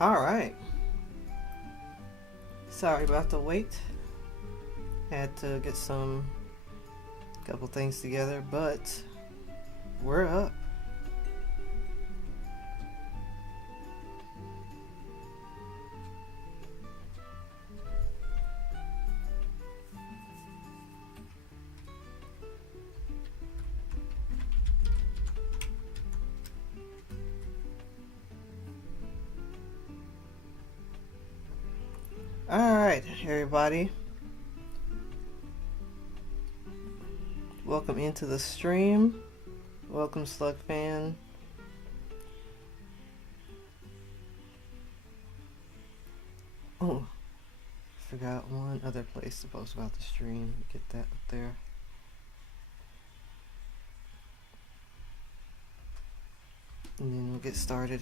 Alright, sorry about the wait. Had to get some couple things together, but we're up. Alright, everybody. Welcome into the stream. Welcome, Slug Fan. Oh, forgot one other place to post about the stream. Get that up there. And then we'll get started.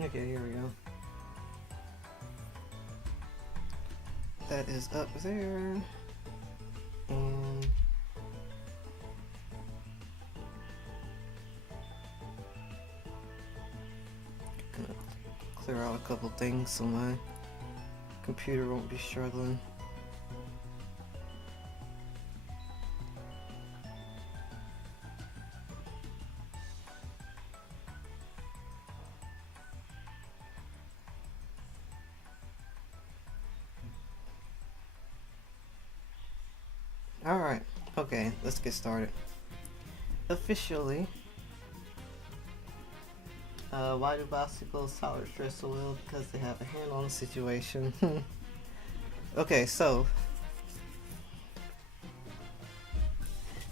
Okay, here we go. That is up there. And gonna clear out a couple things so my computer won't be struggling. Alright, okay, let's get started. Officially, why do bicycles tolerate stress so well? Because they have a handle on the situation. Okay, so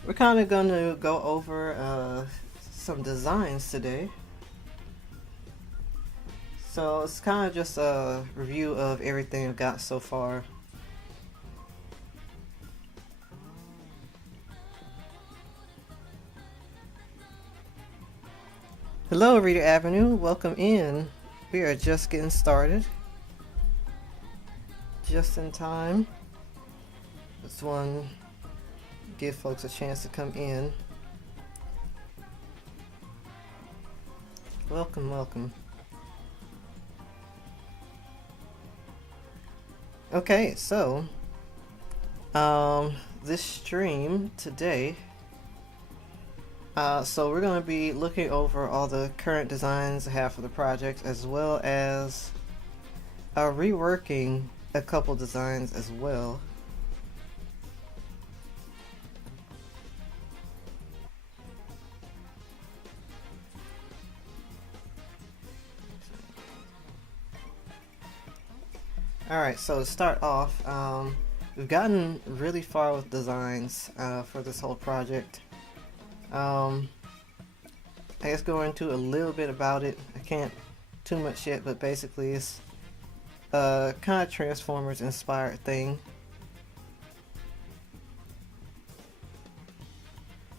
we're kind of going to go over some designs today. So it's kind of just a review of everything I've got so far. Hello, Reader Avenue. Welcome in. We are just getting started. Just in time. This one, give folks a chance to come in. Welcome, welcome. Okay, so this stream today. So we're going to be looking over all the current designs I have for the project, as well as reworking a couple designs as well. Alright, so to start off, we've gotten really far with designs for this whole project. I guess go into a little bit about it. I can't too much yet, but basically it's a kind of Transformers inspired thing.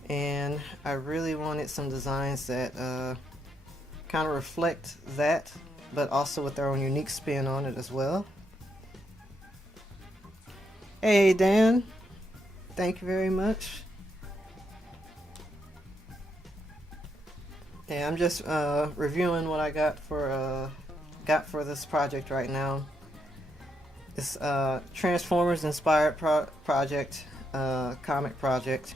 And I really wanted some designs that kind of reflect that, but also with their own unique spin on it as well. Hey Dan, thank you very much. Yeah, I'm just reviewing what I got for this project right now. It's Transformers inspired project, comic project,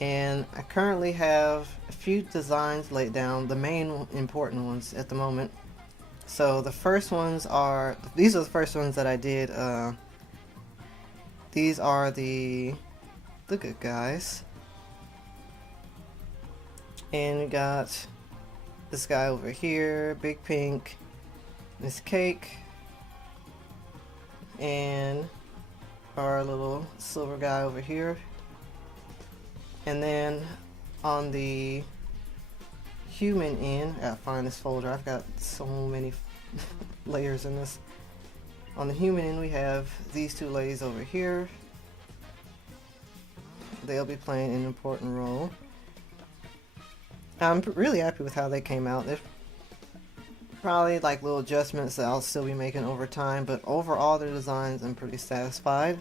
and I currently have a few designs laid down, the main important ones at the moment. So the first ones are, these are the first ones that I did. These are the good guys. And we got this guy over here, Big Pink, Miss Cake, and our little silver guy over here. And then on the human end, I gotta find this folder, I've got so many layers in this. On the human end we have these two ladies over here. They'll be playing an important role. I'm really happy with how they came out. There's probably like little adjustments that I'll still be making over time, but overall their designs I'm pretty satisfied.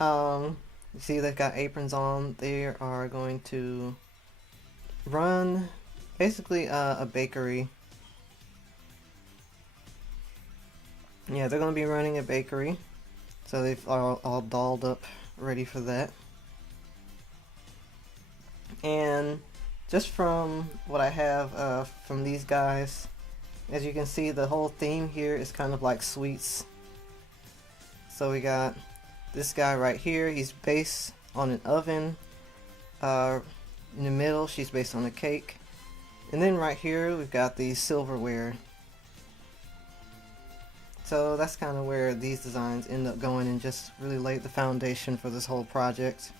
You see they've got aprons on. They are going to run basically a bakery. Yeah, they're going to be running a bakery. So they've all dolled up, ready for that. And just from what I have from these guys, as you can see, the whole theme here is kind of like sweets. So we got this guy right here, he's based on an oven. In the middle, she's based on a cake. And then right here, we've got the silverware. So that's kind of where these designs end up going and just really laid the foundation for this whole project.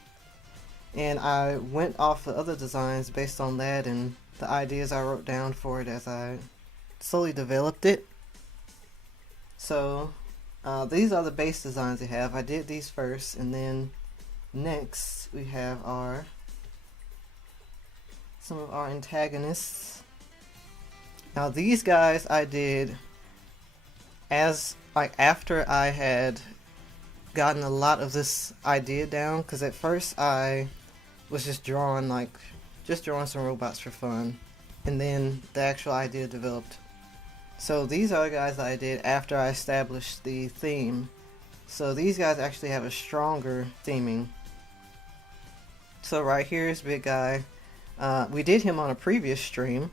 And I went off the other designs based on that and the ideas I wrote down for it as I slowly developed it. So these are the base designs we have. I did these first, and then next we have some of our antagonists. Now these guys I did as after I had gotten a lot of this idea down, because at first I was just drawing some robots for fun, and then the actual idea developed. So these are the guys that I did after I established the theme. So these guys actually have a stronger theming. So right here is Big Guy. We did him on a previous stream,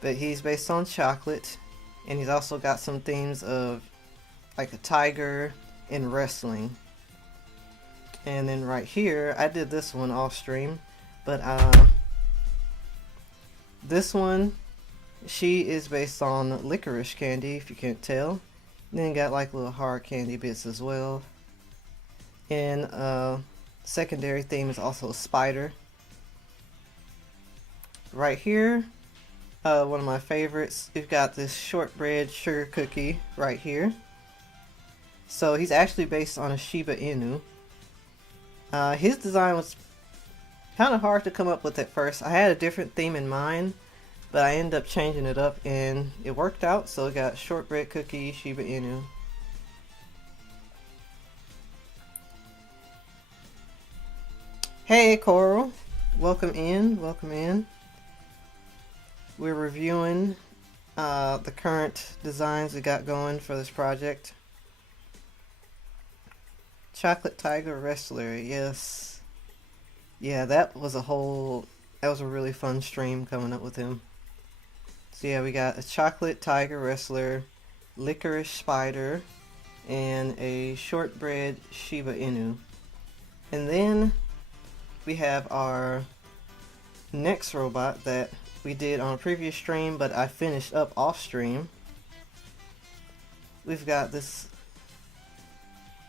but he's based on chocolate, and he's also got some themes of like a tiger and wrestling. And then right here, I did this one off stream, but this one, she is based on licorice candy, if you can't tell. And then got like little hard candy bits as well. And secondary theme is also a spider. Right here, one of my favorites, we've got this shortbread sugar cookie right here. So he's actually based on a Shiba Inu. His design was kind of hard to come up with at first. I had a different theme in mind, but I ended up changing it up and it worked out. So we got shortbread cookie, Shiba Inu. Hey Coral, welcome in, welcome in. We're reviewing the current designs we got going for this project. Chocolate Tiger Wrestler, yes. Yeah, that was a really fun stream coming up with him. So yeah, we got a Chocolate Tiger Wrestler, Licorice Spider, and a Shortbread Shiba Inu. And then we have our next robot that we did on a previous stream, but I finished up off stream. We've got this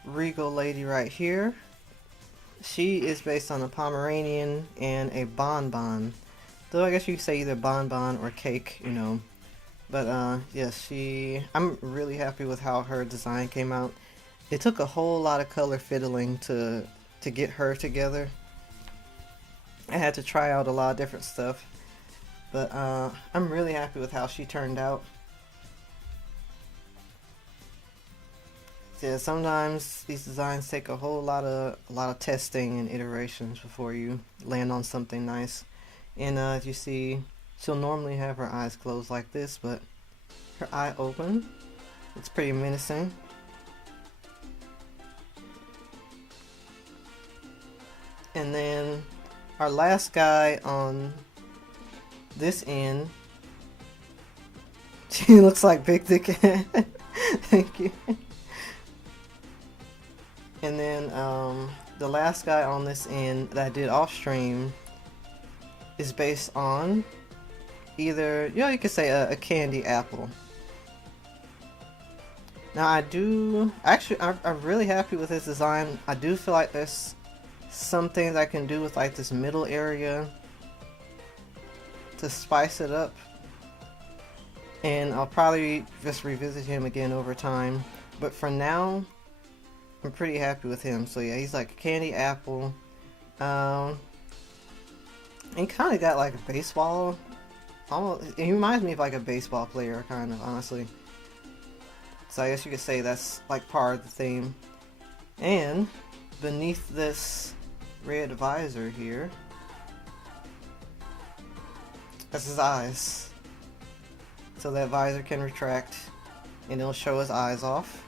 regal lady right here. She is based on a Pomeranian and a bonbon. Though I guess you could say either bonbon or cake, you know. But yes, I'm really happy with how her design came out. It took a whole lot of color fiddling to get her together. I had to try out a lot of different stuff. But I'm really happy with how she turned out. Yeah, sometimes these designs take a lot of testing and iterations before you land on something nice. And as you see, she'll normally have her eyes closed like this, but her eye open. It's pretty menacing. And then our last guy on this end She looks like Big Dick. Thank you. And then the last guy on this end that I did off stream is based on either, you know, you could say a candy apple. Now I'm really happy with this design. I do feel like there's some things I can do with like this middle area to spice it up. And I'll probably just revisit him again over time. But for now, I'm pretty happy with him. So yeah, he's like a candy apple. He kind of got like a baseball. Almost, he reminds me of like a baseball player, kind of, honestly. So I guess you could say that's like part of the theme. And beneath this red visor here, that's his eyes. So that visor can retract and it'll show his eyes off.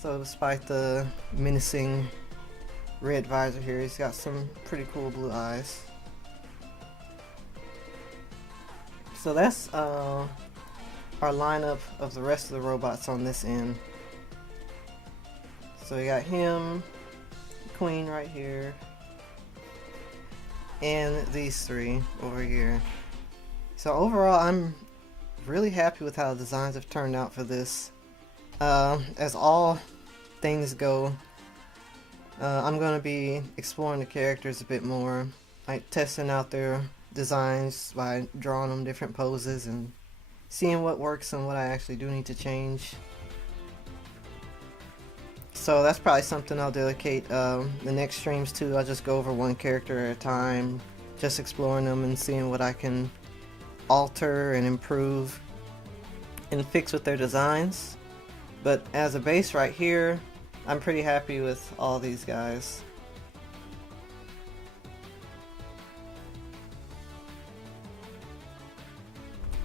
So despite the menacing red visor here, he's got some pretty cool blue eyes. So that's our lineup of the rest of the robots on this end. So we got him, Queen right here, and these three over here. So overall, I'm really happy with how the designs have turned out for this. As all things go, I'm going to be exploring the characters a bit more, like testing out their designs by drawing them different poses and seeing what works and what I actually do need to change. So that's probably something I'll dedicate the next streams to. I'll just go over one character at a time, just exploring them and seeing what I can alter and improve and fix with their designs. But as a base right here, I'm pretty happy with all these guys.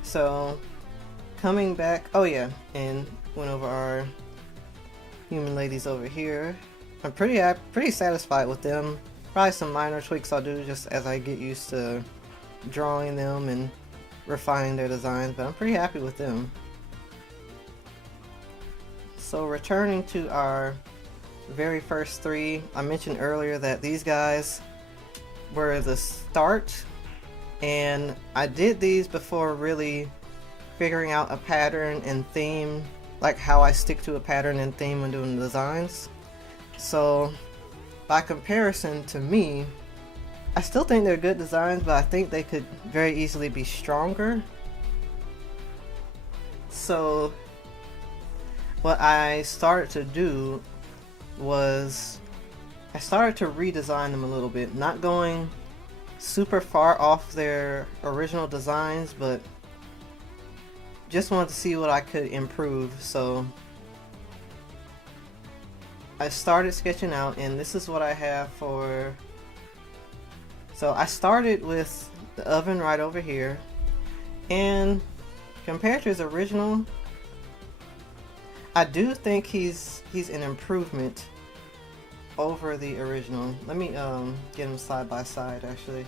So coming back, oh yeah, and went over our human ladies over here. I'm pretty satisfied with them. Probably some minor tweaks I'll do just as I get used to drawing them and refining their designs, but I'm pretty happy with them. So returning to our very first three, I mentioned earlier that these guys were the start, and I did these before really figuring out a pattern and theme, like how I stick to a pattern and theme when doing the designs. So by comparison to me, I still think they're good designs, but I think they could very easily be stronger. So what I started to do was I started to redesign them a little bit, not going super far off their original designs, but just wanted to see what I could improve. So I started sketching out, and this is what I have for. So I started with the oven right over here, and compared to his original, I do think he's an improvement over the original. Let me get them side by side actually.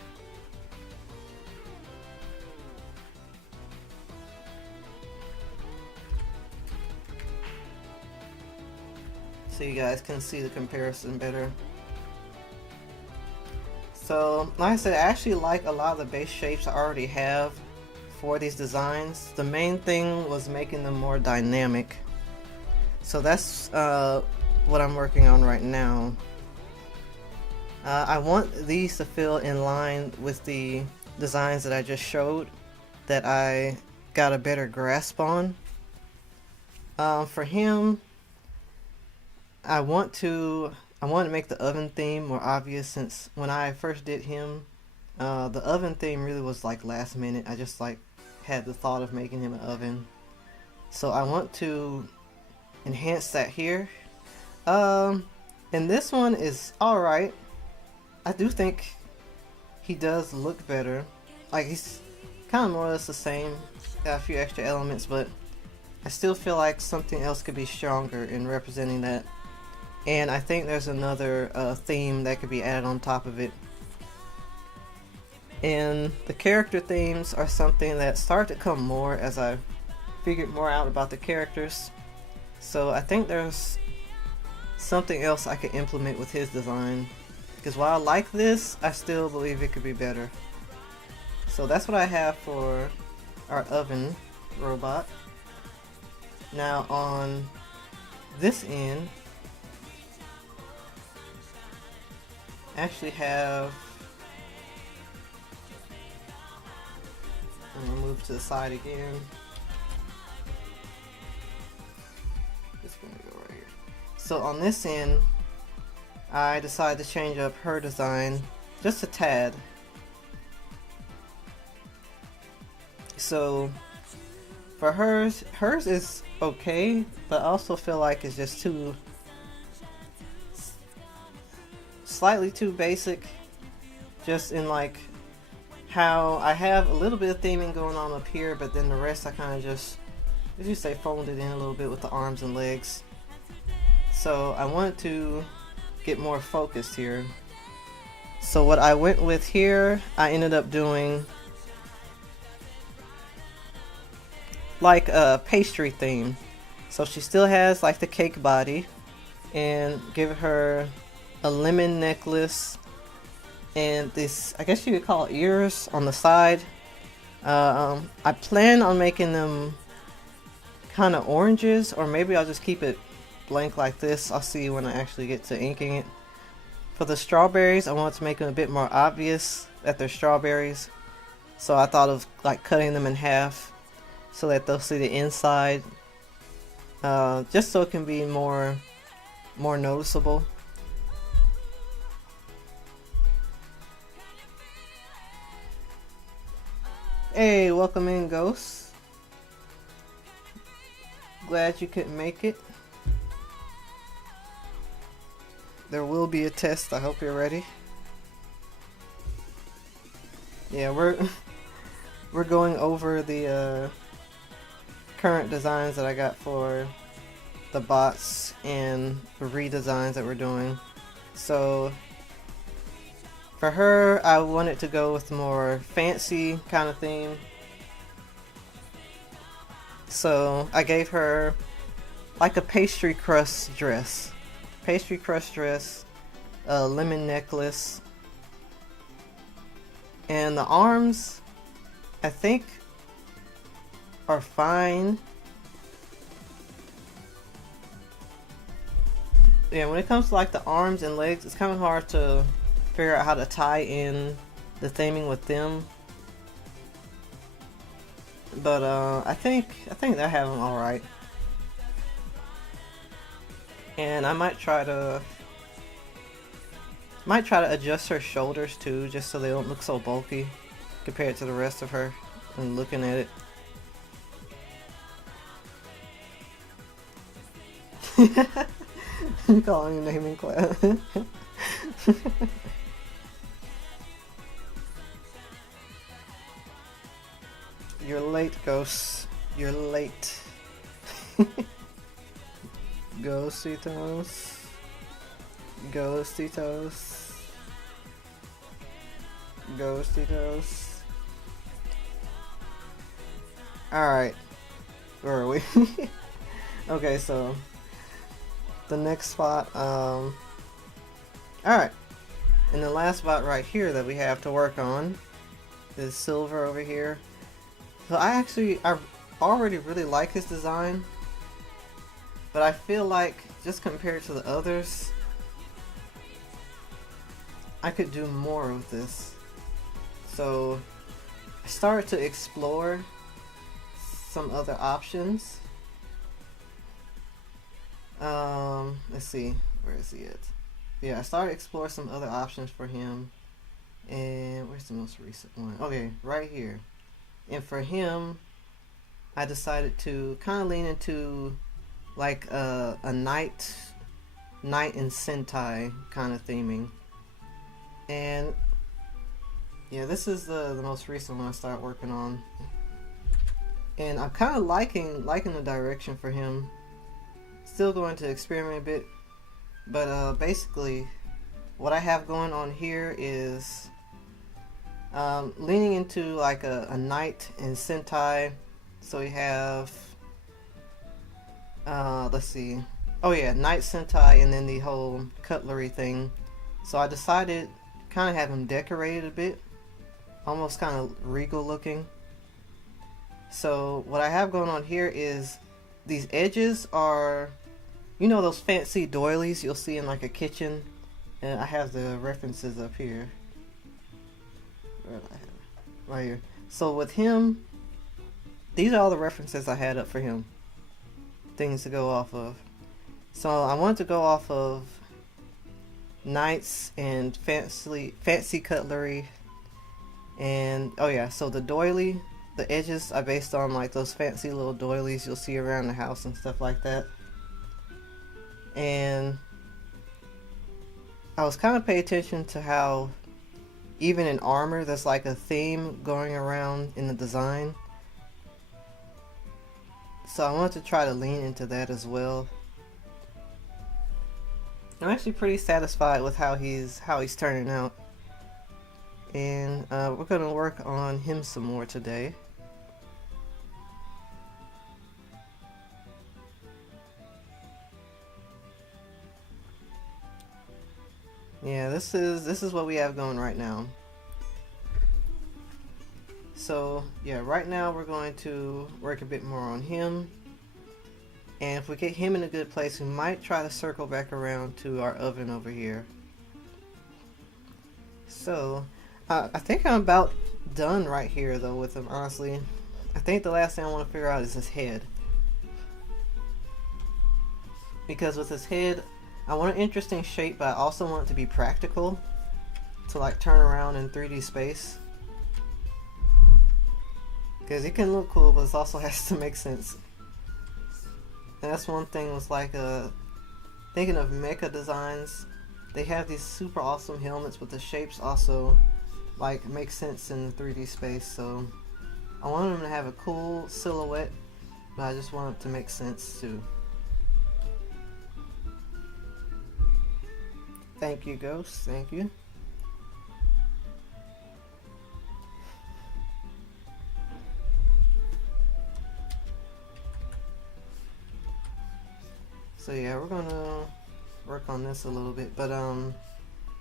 So you guys can see the comparison better. So like I said, I actually like a lot of the base shapes I already have for these designs. The main thing was making them more dynamic. So that's what I'm working on right now. I want these to feel in line with the designs that I just showed, that I got a better grasp on. For him, I want to make the oven theme more obvious, since when I first did him, the oven theme really was like last minute. I just like had the thought of making him an oven. So I want to enhance that here. And this one is alright. I do think he does look better. Like, he's kind of more or less the same, got a few extra elements, but I still feel like something else could be stronger in representing that. And I think there's another theme that could be added on top of it. And the character themes are something that start to come more as I figured more out about the characters. So I think there's something else I could implement with his design. Because while I like this, I still believe it could be better. So that's what I have for our oven robot. Now on this end, I actually have, I'm gonna move to the side again. Just gonna go right here. So on this end, I decided to change up her design just a tad. So for hers is okay, but I also feel like it's just slightly too basic, just in like how I have a little bit of theming going on up here, but then the rest I kind of just, as you say, folded it in a little bit with the arms and legs. So I wanted to get more focused here. So what I went with here, I ended up doing like a pastry theme. So she still has like the cake body, and give her a lemon necklace and this, I guess you could call it ears on the side. I plan on making them kind of oranges, or maybe I'll just keep it blank like this. I'll see when I actually get to inking it. For the strawberries, I wanted to make them a bit more obvious that they're strawberries. So I thought of like cutting them in half so that they'll see the inside. Just so it can be more noticeable. Hey, welcome in, Ghost. Glad you couldn't make it. There will be a test. I hope you're ready. Yeah, we're going over the current designs that I got for the bots and the redesigns that we're doing. So for her, I wanted to go with more fancy kind of theme. So I gave her like a pastry crust dress. Pastry crust dress, a lemon necklace, and the arms, I think, are fine. Yeah, when it comes to like the arms and legs, it's kind of hard to figure out how to tie in the theming with them. But I think they're having all right. And I might try to adjust her shoulders too, just so they don't look so bulky compared to the rest of her when looking at it. I'm calling your name in class. You're late, Ghost. You're late. Ghostitos. Ghostitos. Ghostitos. Alright. Where are we? Okay, so the next spot, alright. And the last spot right here that we have to work on is silver over here. So I already really like his design, but I feel like just compared to the others, I could do more with this. So I started to explore some other options. Let's see, where is he at? Yeah, I started to explore some other options for him. And where's the most recent one? Okay, right here. And for him, I decided to kind of lean into like a knight and sentai kind of theming. And yeah, this is the most recent one I started working on. And I'm kind of liking the direction for him. Still going to experiment a bit, but basically what I have going on here is leaning into like a knight and sentai. So we have let's see. Oh yeah, Knight Sentai and then the whole cutlery thing. So I decided kind of have him decorated a bit, almost kind of regal looking. So what I have going on here is these edges are, you know, those fancy doilies you'll see in like a kitchen, and I have the references up here. Where do I have it? Right here. So with him, these are all the references I had up for him, things to go off of. So I wanted to go off of knights and fancy cutlery, and oh yeah, so the doily, the edges I based on like those fancy little doilies you'll see around the house and stuff like that. And I was kind of paying attention to how even in armor there's like a theme going around in the design. So I wanted to try to lean into that as well. I'm actually pretty satisfied with how he's turning out. And we're gonna work on him some more today. Yeah, this is what we have going right now. So yeah, right now we're going to work a bit more on him. And if we get him in a good place, we might try to circle back around to our oven over here. So I think I'm about done right here though with him, honestly. I think the last thing I want to figure out is his head. Because with his head, I want an interesting shape, but I also want it to be practical, to like turn around in 3D space. Because it can look cool, but it also has to make sense. And that's one thing was like thinking of mecha designs. They have these super awesome helmets, but the shapes also like make sense in the 3D space. So I want them to have a cool silhouette, but I just want it to make sense too. Thank you, Ghost. Thank you. So yeah, we're gonna work on this a little bit, but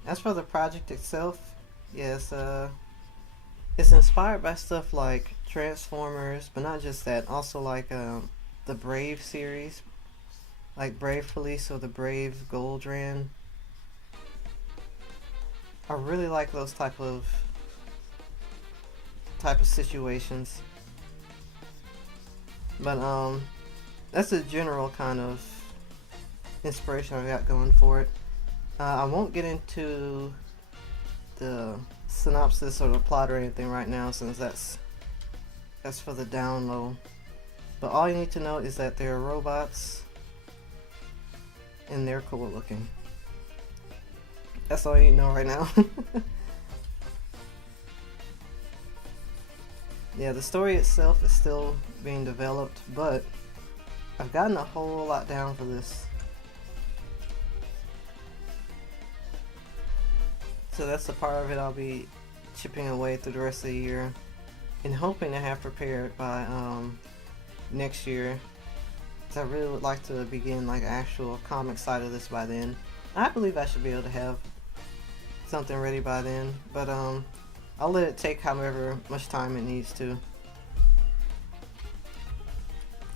as for the project itself, yes, it's inspired by stuff like Transformers, but not just that, also like the Brave series, like Brave Police or the Brave Goldran. I really like those type of situations. But that's a general kind of inspiration I got going for it. I won't get into the synopsis or the plot or anything right now, since that's for the down low. But all you need to know is that they're robots and they're cool looking. That's all you need to know right now. Yeah, the story itself is still being developed, but I've gotten a whole lot down for this. So that's the part of it I'll be chipping away through the rest of the year and hoping to have prepared by next year. So I really would like to begin like an actual comic side of this by then. I believe I should be able to have something ready by then, but I'll let it take however much time it needs to.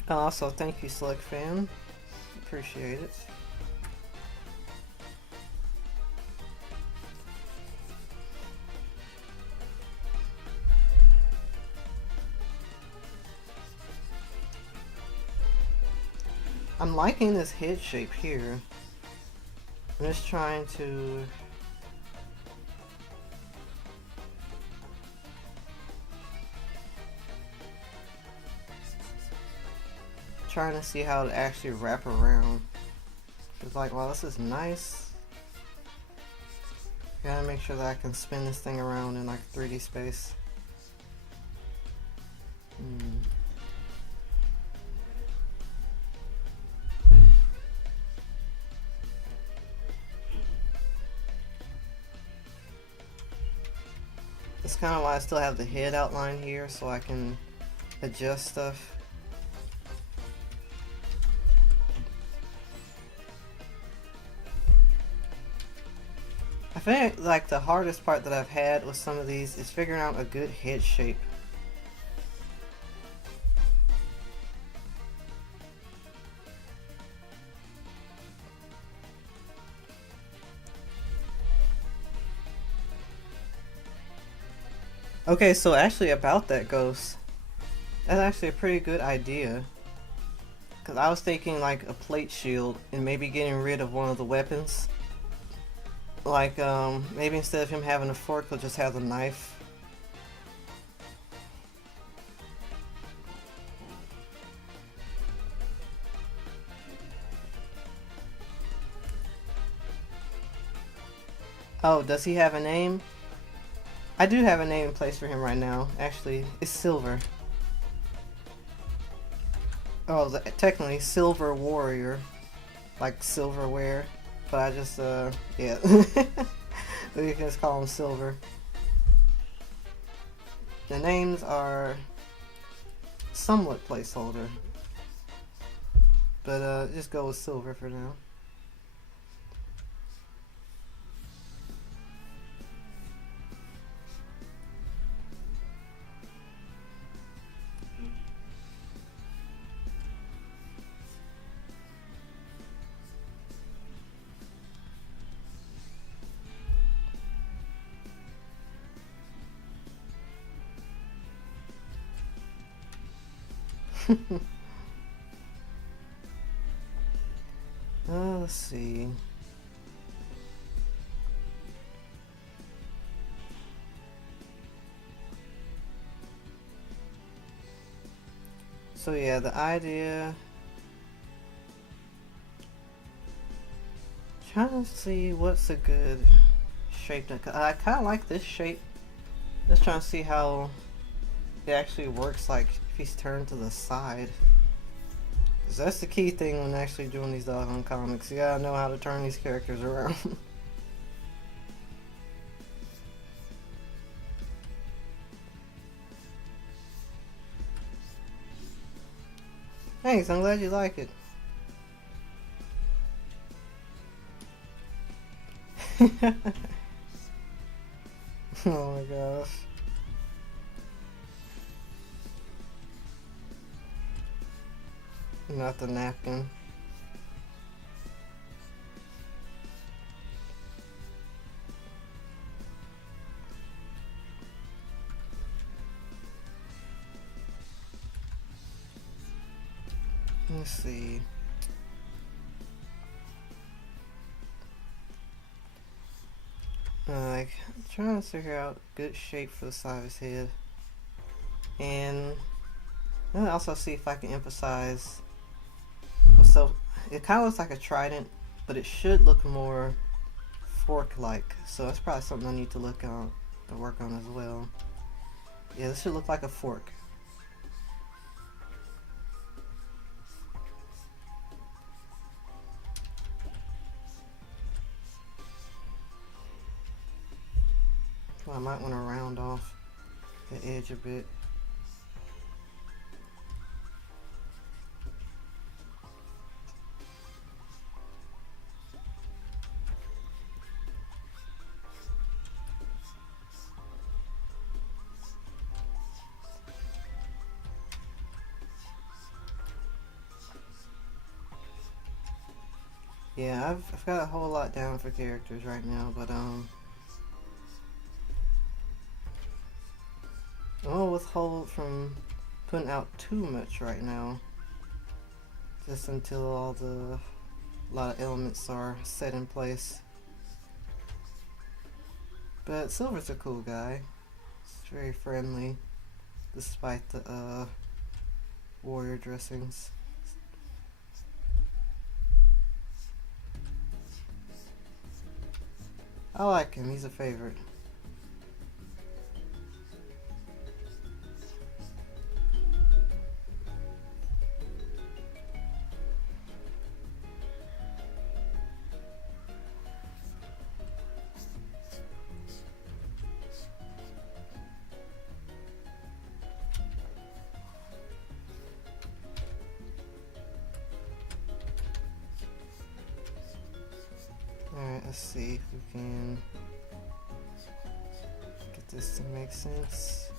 Also, thank you, Slug Fan. Appreciate it. I'm liking this head shape here. I'm just trying to see how to actually wrap around. It's like, wow, this is nice. Gotta make sure that I can spin this thing around in like 3D space. That's kind of why I still have the head outline here, so I can adjust stuff. think like the hardest part that I've had with some of these is figuring out a good head shape. Okay, so actually about that ghost, that's actually a pretty good idea. Because I was thinking like a plate shield and maybe getting rid of one of the weapons. Like, maybe instead of him having a fork, he'll just have a knife. Oh, does he have a name? I do have a name in place for him right now. Actually, it's Silver. Oh, technically Silver Warrior. Like silverware. But I just, yeah. We can just call him Silver. The names are somewhat placeholder. But, just go with Silver for now. Let's see. So yeah, the idea. Trying to see what's a good shape. I kind of like this shape. Just trying to see how it actually works. Like if he's turned to the side. 'Cause that's the key thing when actually doing these doggone comics. You gotta know how to turn these characters around. Thanks, I'm glad you like it. Oh my gosh. Not the napkin. Let's see. Like, I'm trying to figure out good shape for the side of his head. And I'll also see if I can emphasize. So, it kind of looks like a trident, but it should look more fork-like. So that's probably something I need to look on, to work on as well. Yeah, this should look like a fork. Well, I might want to round off the edge a bit. Yeah, I've got a whole lot down for characters right now, but I'm gonna withhold from putting out too much right now, just until all the lot of elements are set in place. But Silver's a cool guy. He's very friendly, despite the warrior dressings. I like him, he's a favorite. Alright, let's see if we can this to make sense.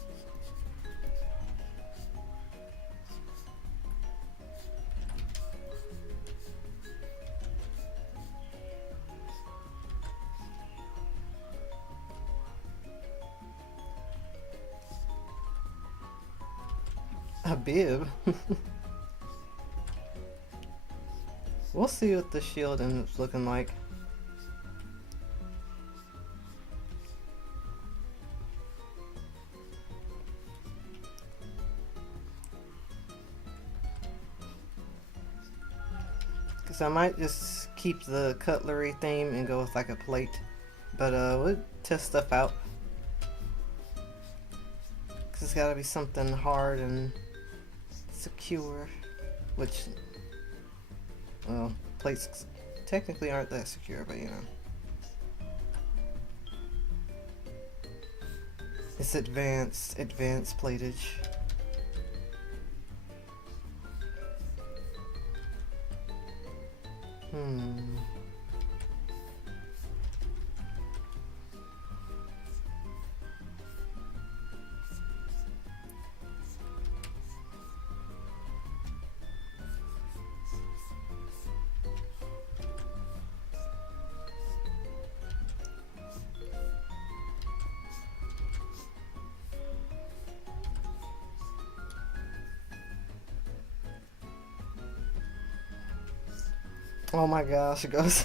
A bib? We'll see what the shield ends up looking like. Because I might just keep the cutlery theme and go with like a plate. But we'll test stuff out. Because it's gotta be something hard and secure. Which, well, plates technically aren't that secure, but you know. It's advanced platage. Oh my gosh, it goes.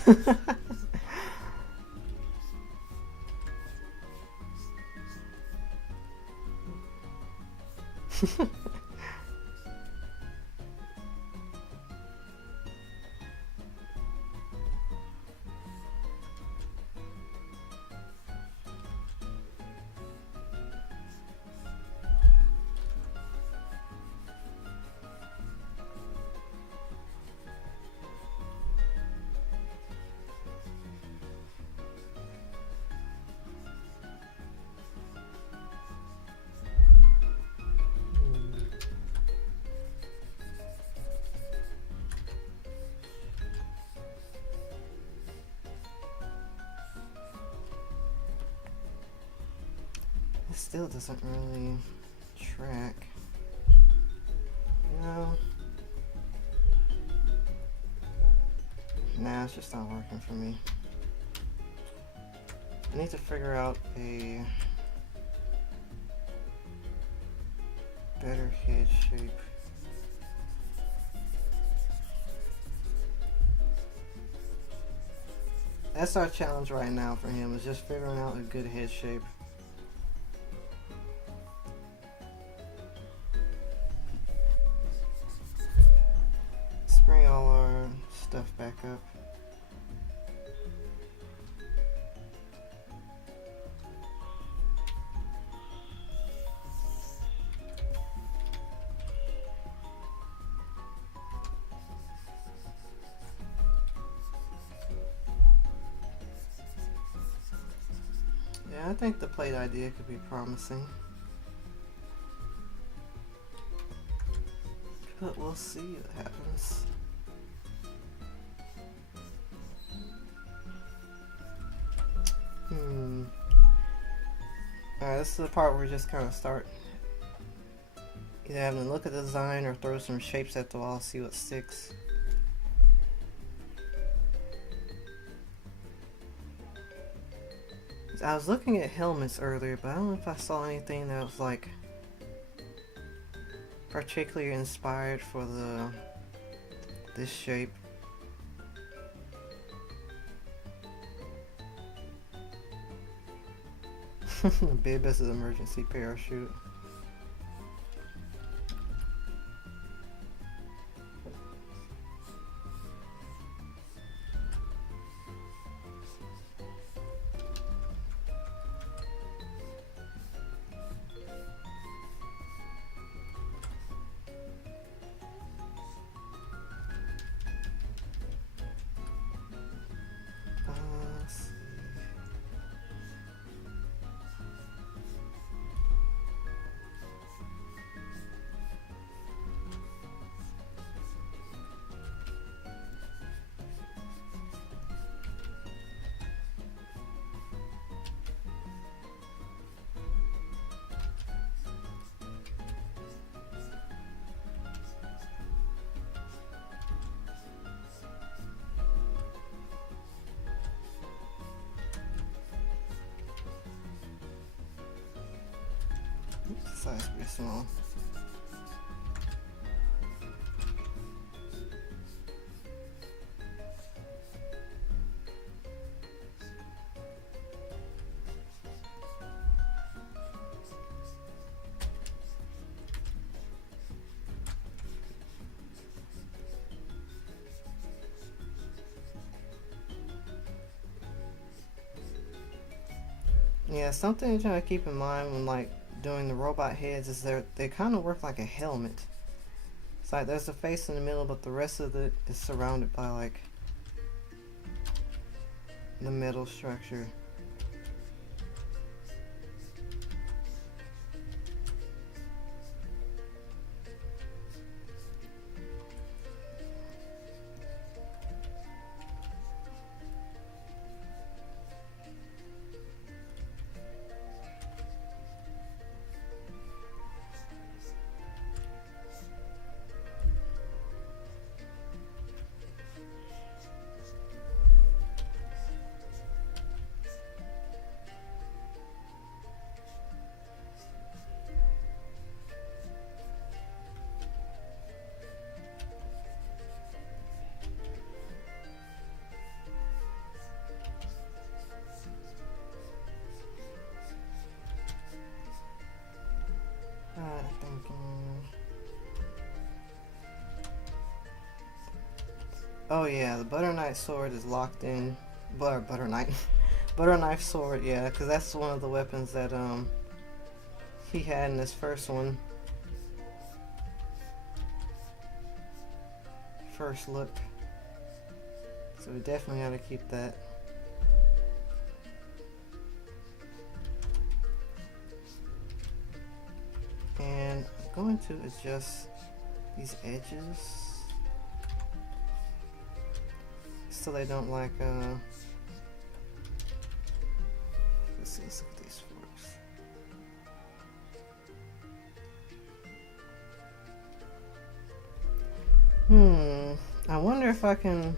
It still doesn't really track. No. Nah, it's just not working for me. I need to figure out a better head shape. That's our challenge right now for him, is just figuring out a good head shape. Let's bring all our stuff back up. Yeah, I think the plate idea could be promising. But we'll see what happens. Alright, this is the part where we just kind of start either having to look at the design or throw some shapes at the wall, see what sticks. I was looking at helmets earlier, but I don't know if I saw anything that was like particularly inspired for this shape. Bib as an emergency parachute. Let's see. Oops, the size pretty small. Yeah, something you're trying to keep in mind when like doing the robot heads is they kind of work like a helmet. It's like there's a face in the middle, but the rest of it is surrounded by like the metal structure. Alright, I think. Oh yeah, the butter knife sword is locked in. Butter knife, butter knife sword. Yeah, because that's one of the weapons that he had in his first one. First look. So we definitely gotta keep that. And I'm going to adjust these edges so they don't like let's look at these forks. I wonder if I can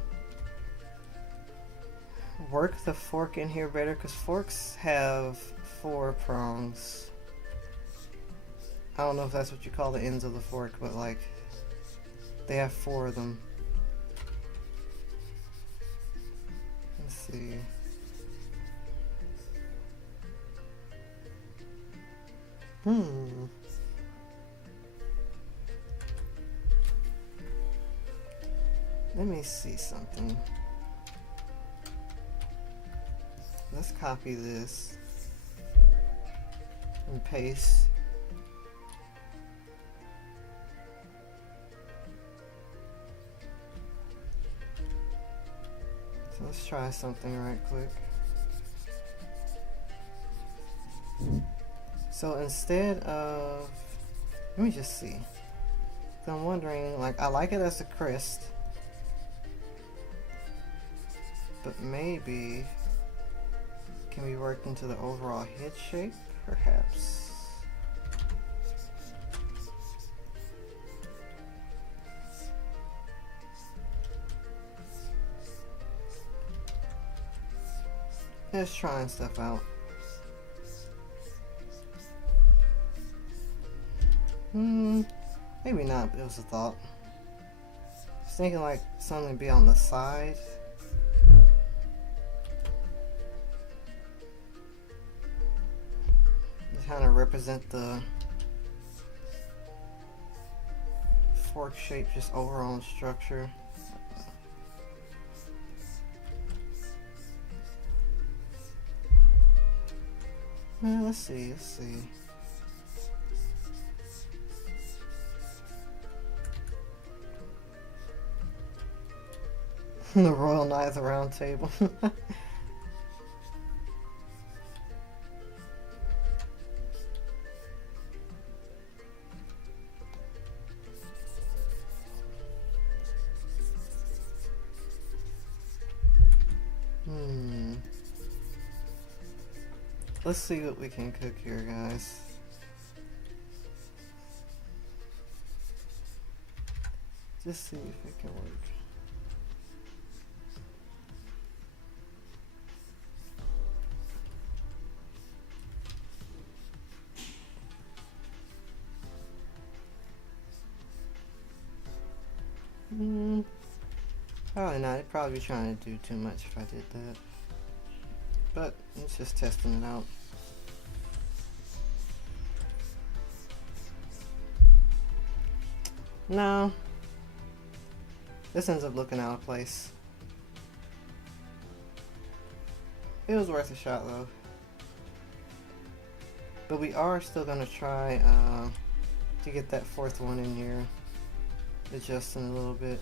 work the fork in here better, because forks have 4 prongs. I don't know if that's what you call the ends of the fork, but like they have 4 of them. Let's see. Let me see something. Let's copy this and paste. So let's try something right quick. So instead of, let me just see. So I'm wondering, like, I like it as a crest, but maybe can be worked into the overall head shape, perhaps. Just trying stuff out. Maybe not, but it was a thought. I was thinking like something to be on the side. Just kind of represent the fork shape, just overall structure. Let's see. The Royal Knight of the Round Table. Let's see what we can cook here, guys. Just see if it can work. Mm, probably not. It'd probably be trying to do too much if I did that. But it's just testing it out. No. This ends up looking out of place. It was worth a shot though. But we are still gonna try to get that fourth one in here. Adjusting a little bit.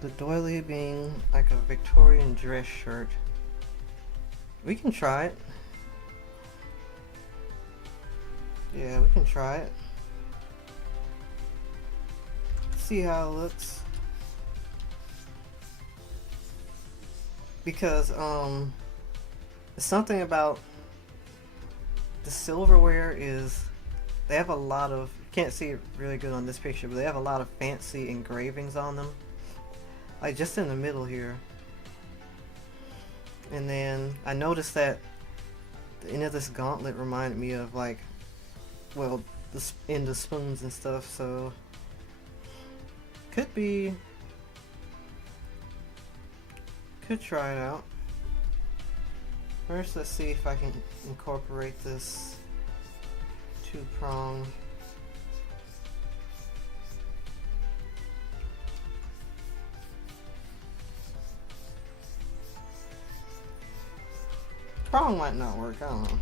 The doily being like a Victorian dress shirt. We can try it. Yeah, we can try it. See how it looks. Because something about the silverware is they have a lot of, you can't see it really good on this picture, but they have a lot of fancy engravings on them. Like just in the middle here. And then I noticed that the end of this gauntlet reminded me of like, well, the end of spoons and stuff, so could try it out. First, let's see if I can incorporate this two-prong. Prong might not work, I don't know.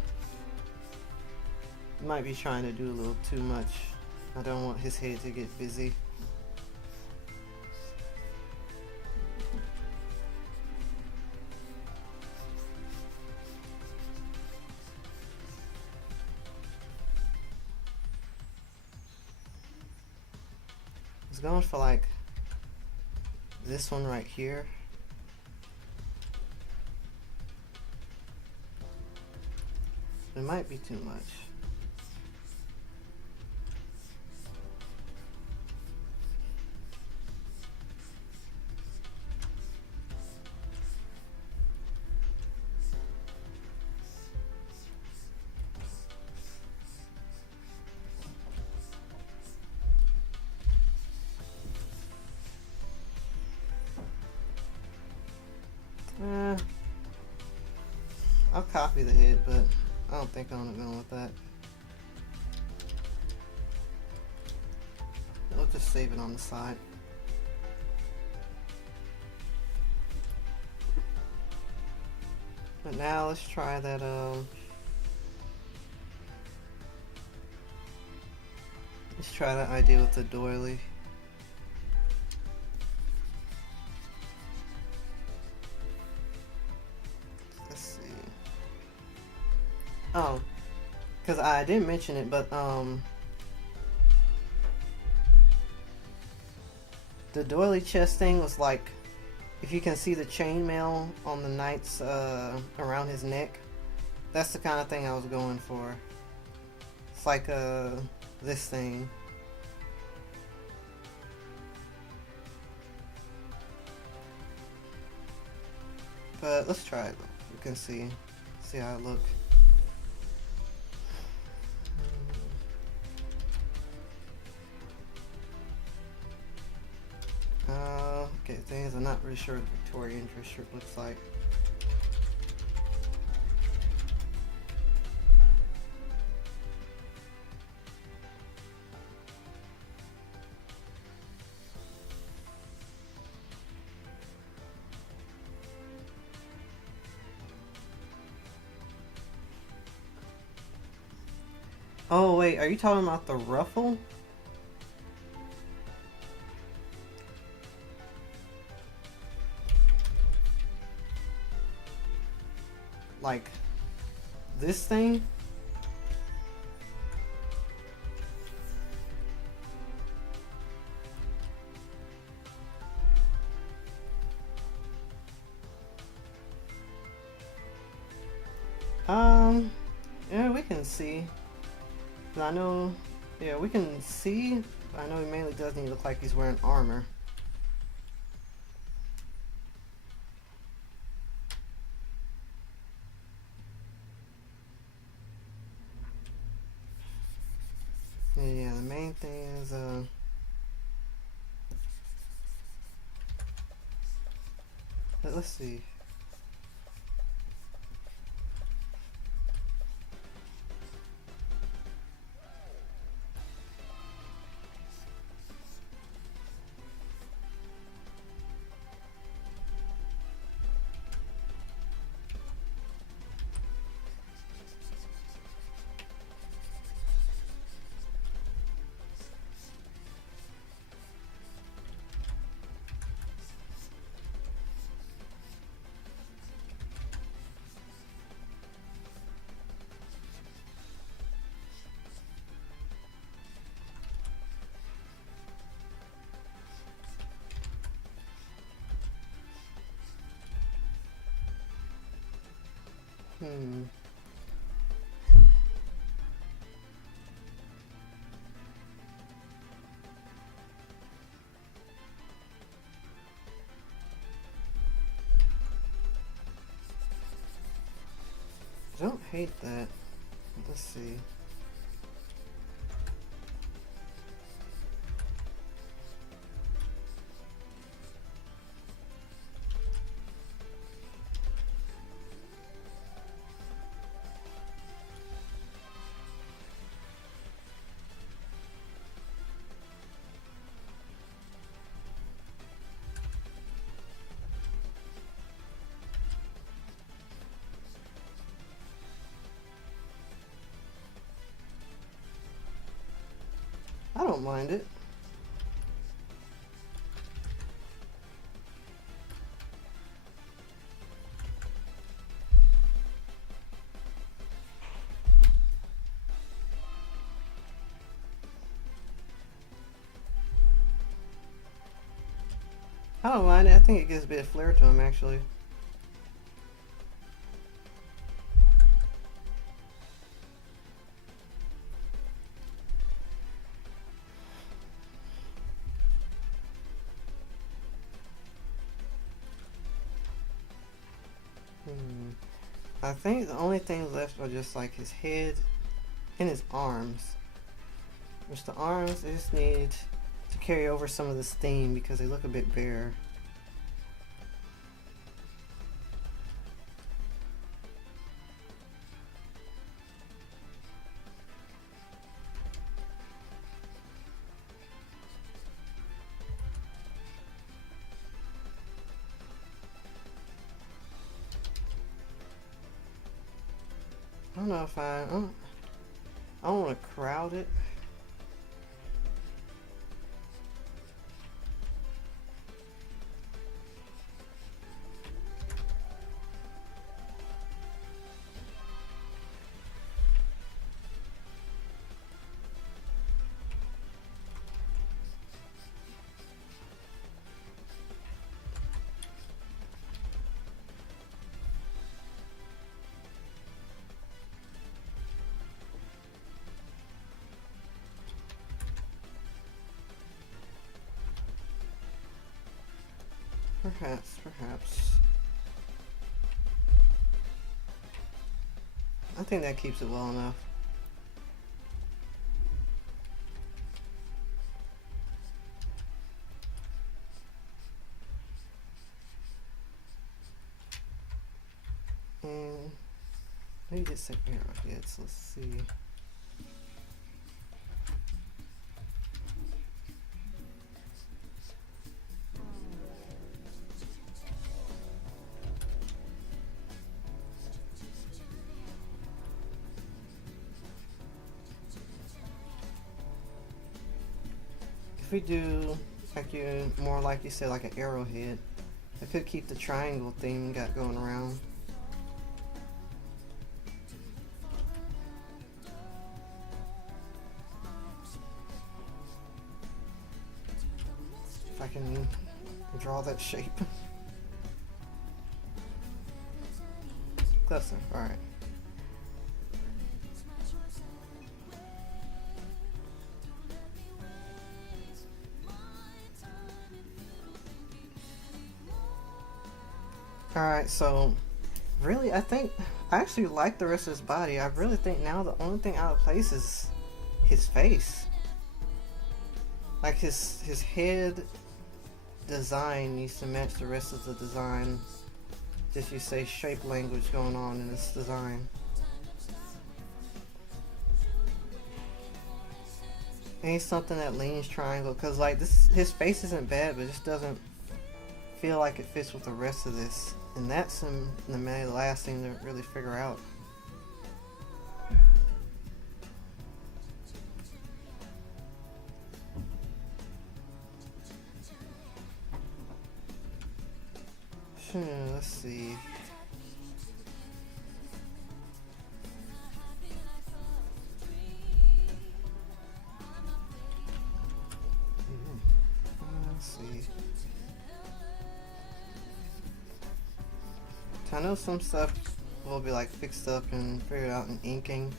Might be trying to do a little too much. I don't want his head to get busy. I was going for like this one right here. It might be too much. I'll copy the head, but I don't think I'm going with that. I'll just save it on the side. But now let's try that let's try that idea with the doily. Let's see. Oh, because I didn't mention it, but the doily chest thing was like, if you can see the chainmail on the knight's around his neck, that's the kind of thing I was going for. It's like this thing. But let's try it. You can see how it looks. Okay, thing is, I'm not really sure what the Victorian dress shirt looks like. Oh wait, are you talking about the ruffle? Like this thing? Yeah, we can see. I know, yeah, we can see. I know he mainly doesn't look like he's wearing armor. Yeah, the main thing is, let's see. Hmm. I don't hate that. Let's see. I don't mind it. I don't mind it. I think it gives a bit of flair to him, actually. I think the only things left are just like his head and his arms. Which the arms, they just need to carry over some of this theme because they look a bit bare. I don't know if I don't want to crowd it. Perhaps. I think that keeps it well enough. And maybe just say arrowheads. Let's see. If we do more like you said, like an arrowhead, I could keep the triangle theme we got going around. If I can draw that shape. Close enough, alright. Alright, so really, I actually like the rest of his body. I really think now the only thing out of place is his face. Like his head design needs to match the rest of the design. Just you say shape language going on in this design. Ain't something that leans triangle, cause like this, his face isn't bad, but it just doesn't feel like it fits with the rest of this, and that's the last thing to really figure out. Let's see. Let's see. I know some stuff will be like fixed up and figured out in inking.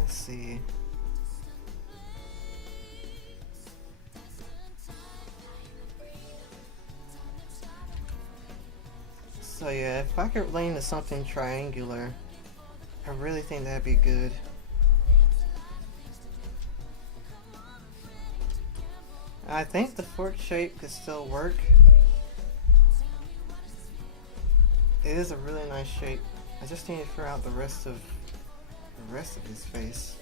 Let's see. So yeah, if I could lean to something triangular, I really think that'd be good. I think the fork shape could still work. It is a really nice shape. I just need to figure out the rest of his face.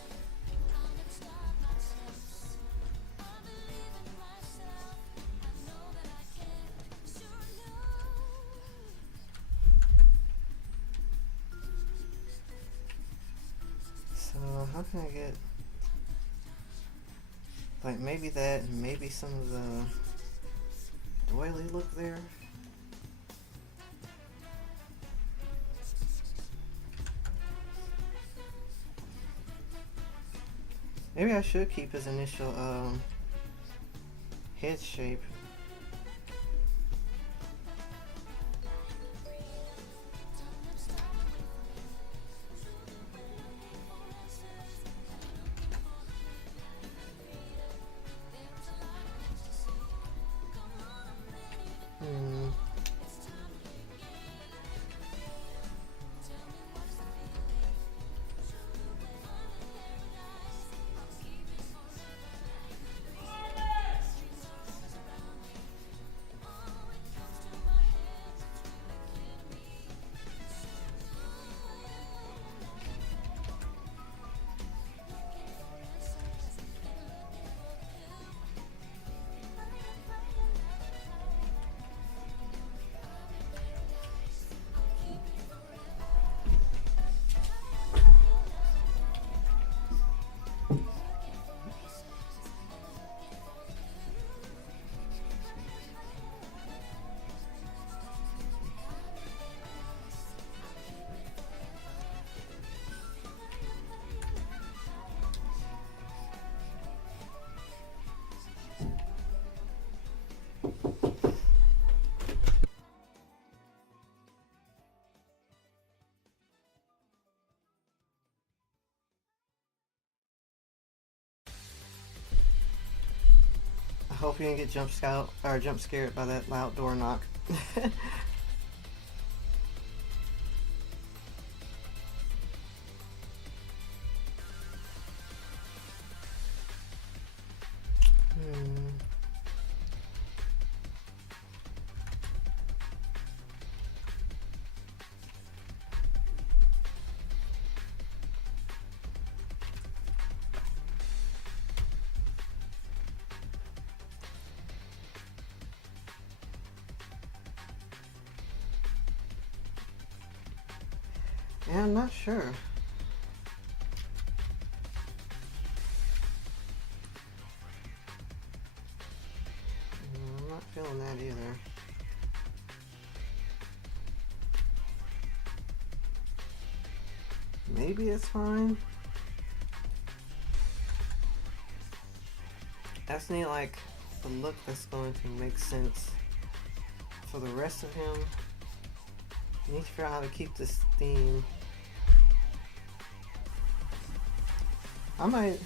So how can I get like maybe that and maybe some of the doily look there? Maybe I should keep his initial head shape. I hope you didn't get jump scared by that loud door knock. Yeah, I'm not sure. I'm not feeling that either. Maybe it's fine. I just need like a look that's going to make sense for the rest of him. I need to figure out how to keep this theme. I might.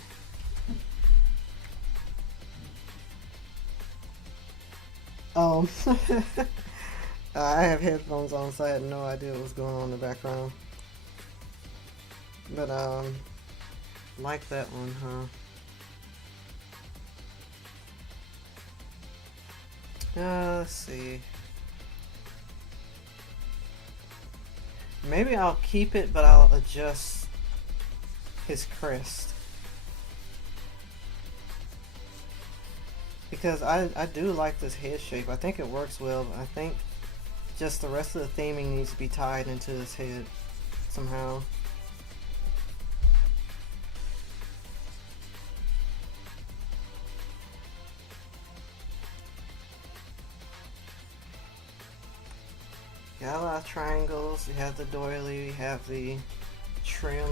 I have headphones on, so I had no idea what was going on in the background. But like that one, huh? Let's see. Maybe I'll keep it, but I'll adjust his crest. Because I do like this head shape. I think it works well, but I think just the rest of the theming needs to be tied into his head somehow. Got a lot of triangles. You have the doily, you have the trim.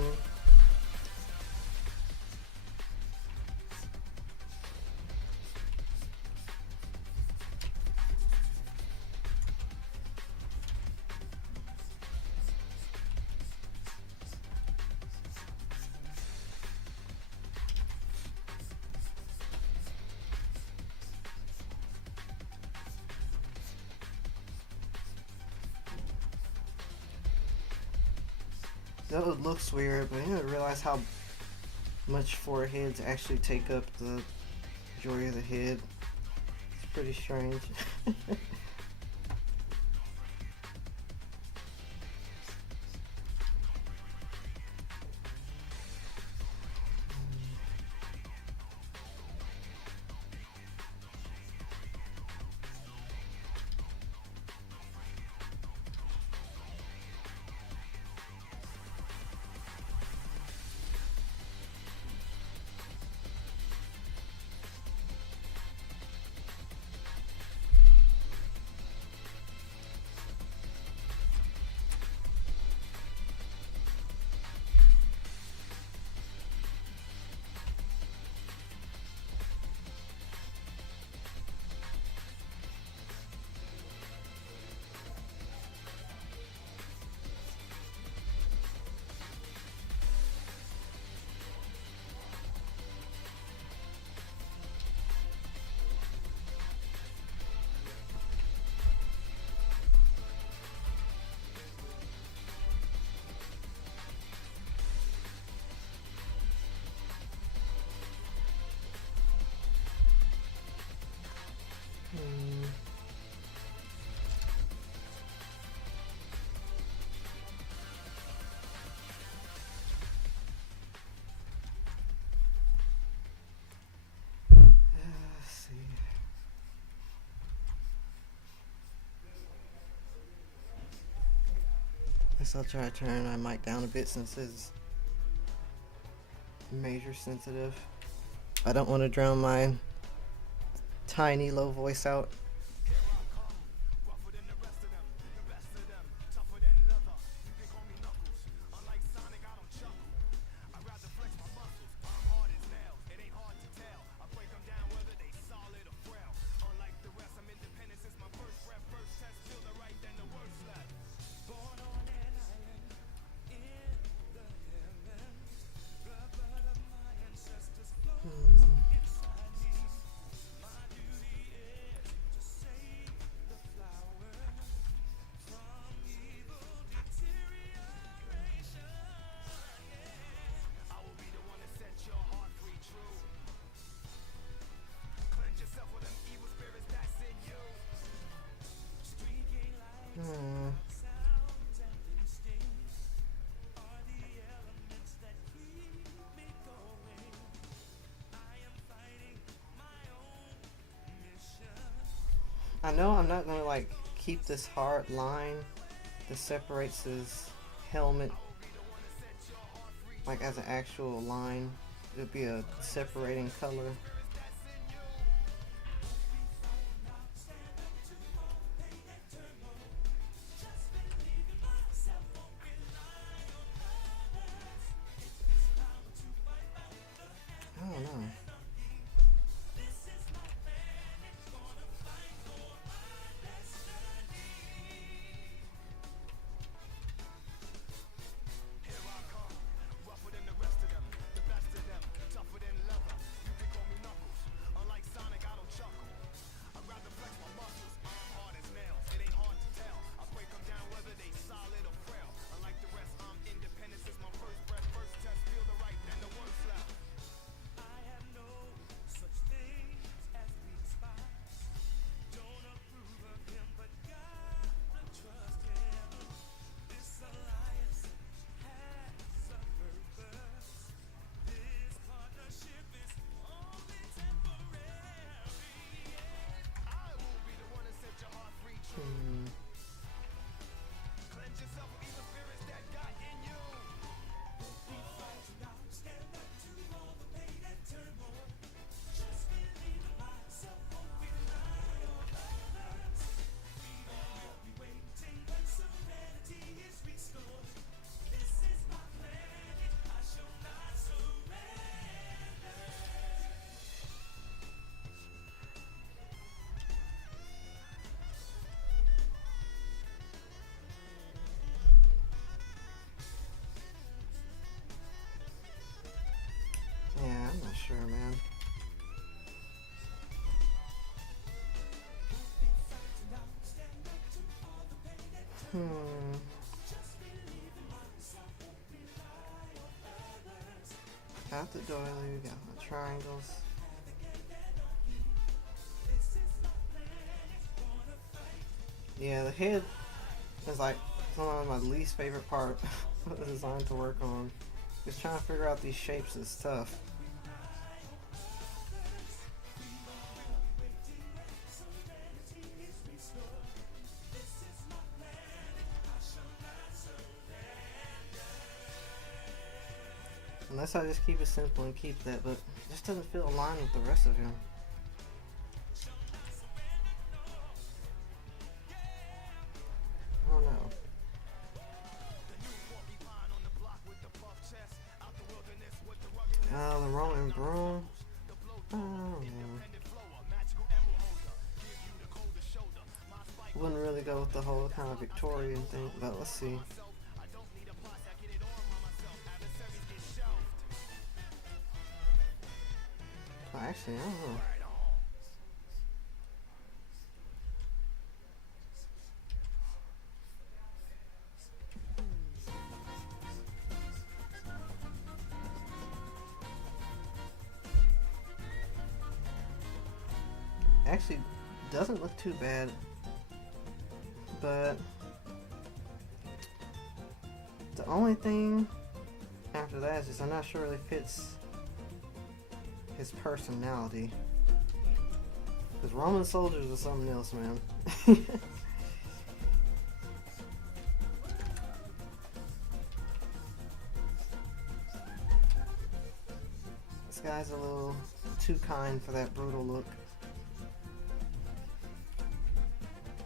Though it looks weird, but you didn't realize how much foreheads actually take up the majority of the head. It's pretty strange. Guess I'll try to turn my mic down a bit since it's major sensitive. I don't want to drown my tiny low voice out. I know I'm not gonna like keep this hard line that separates his helmet like as an actual line. It would be a separating color. I don't know. sure, man. Out the doily, we got my triangles. Yeah, the head is like one of my least favorite part of the design to work on. Just trying to figure out these shapes is tough. Unless I just keep it simple and keep that, but it just doesn't feel aligned with the rest of him. I don't know. The Roman broom. I don't know. Wouldn't really go with the whole kind of Victorian thing, but let's see. Actually, I don't know. Actually, doesn't look too bad, but the only thing after that is just I'm not sure it really fits his personality. Because Roman soldiers are something else, man. This guy's a little too kind for that brutal look.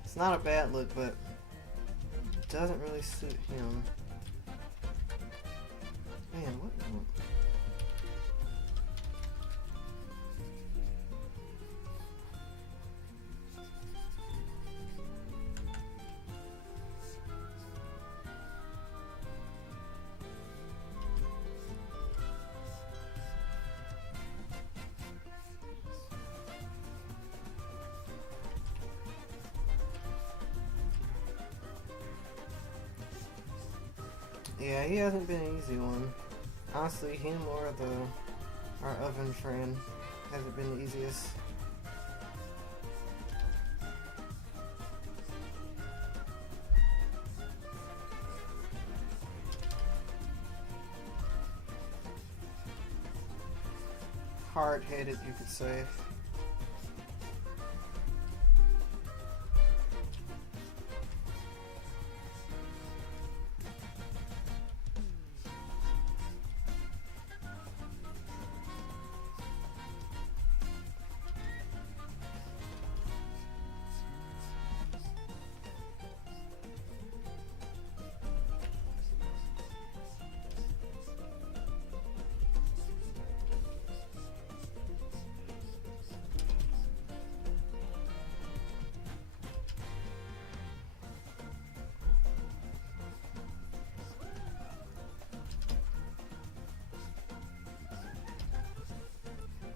It's not a bad look, but it doesn't really suit him. Man, what? Yeah, he hasn't been an easy one. Honestly, him or our oven friend hasn't been the easiest. Hard-headed, you could say.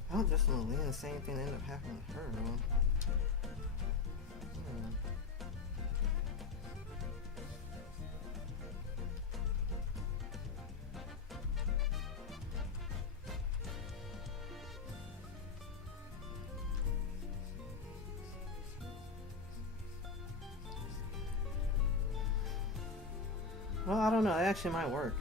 I don't just want to lean the same thing that ended up happening with her, though. Well, I don't know. It actually might work.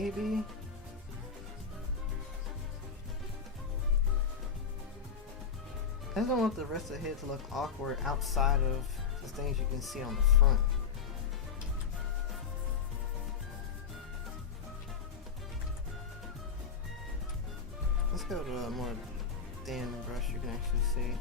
maybe. I just don't want the rest of the head to look awkward outside of the things you can see on the front. Let's go to a more thin brush you can actually see.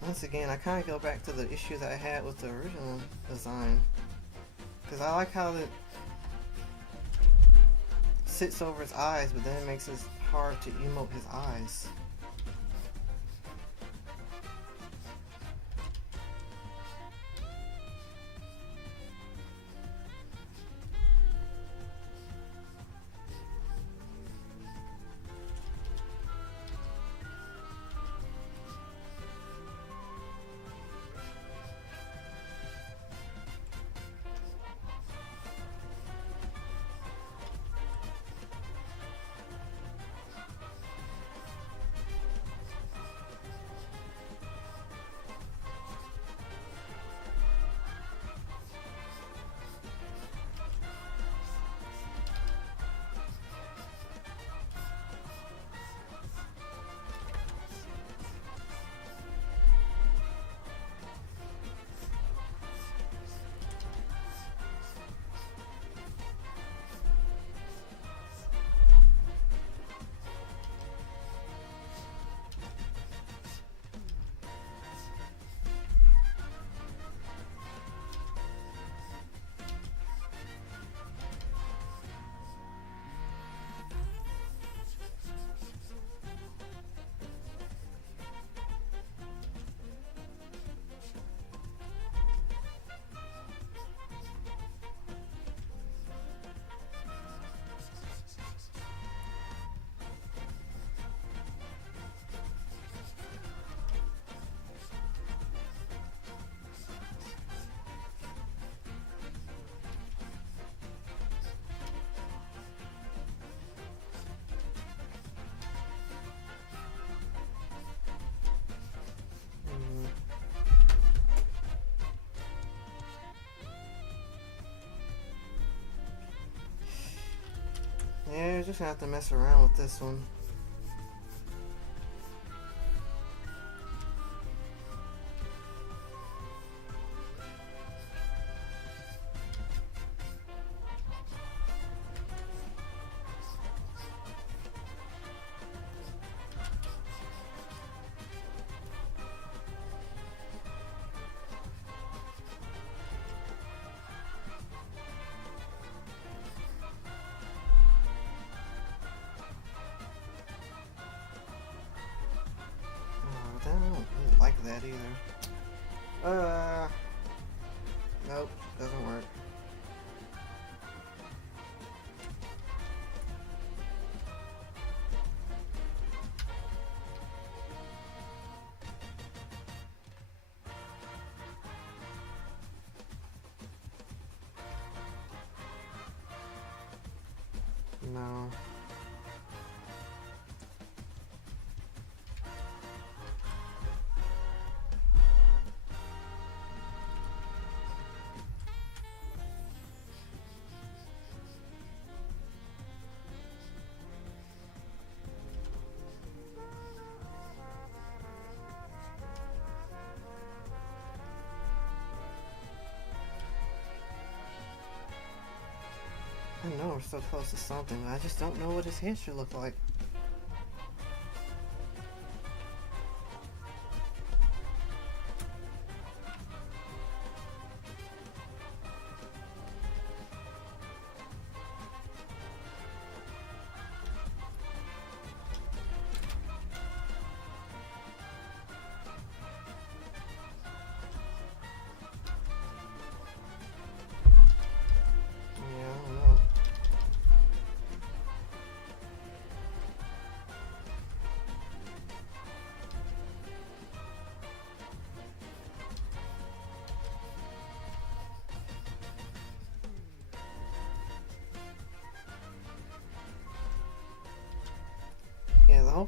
Once again, I kind of go back to the issues I had with the original design, because I like how it sits over his eyes, but then it makes it hard to emote his eyes. Yeah, you're just gonna have to mess around with this one. I don't really like that either. Nope, doesn't work. No. I know we're so close to something, but I just don't know what his head should look like.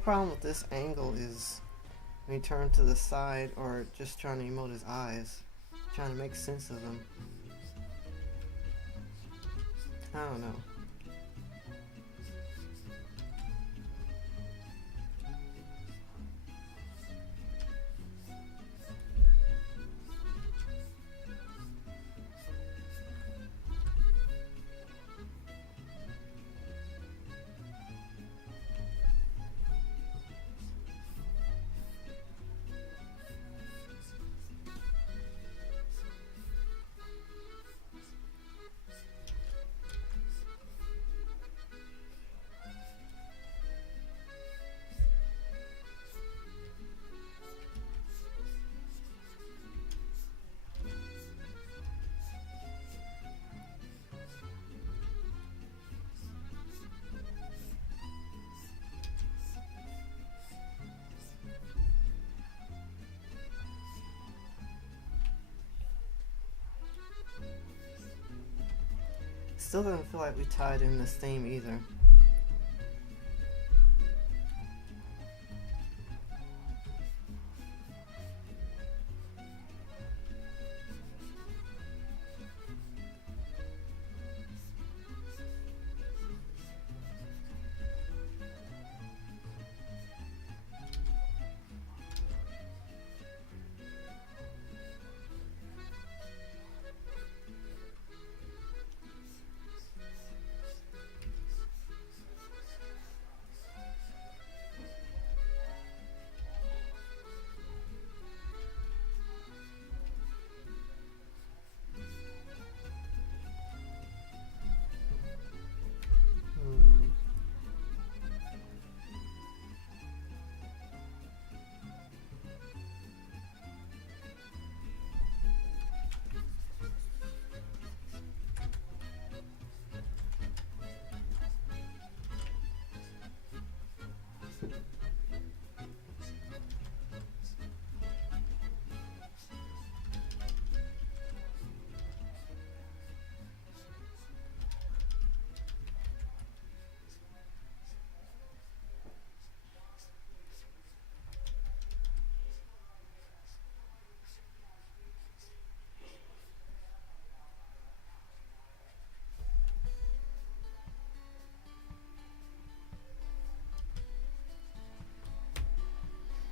problem with this angle is when you turn to the side or just trying to emote his eyes, trying to make sense of them. I don't know. Still doesn't feel like we tied in this theme either.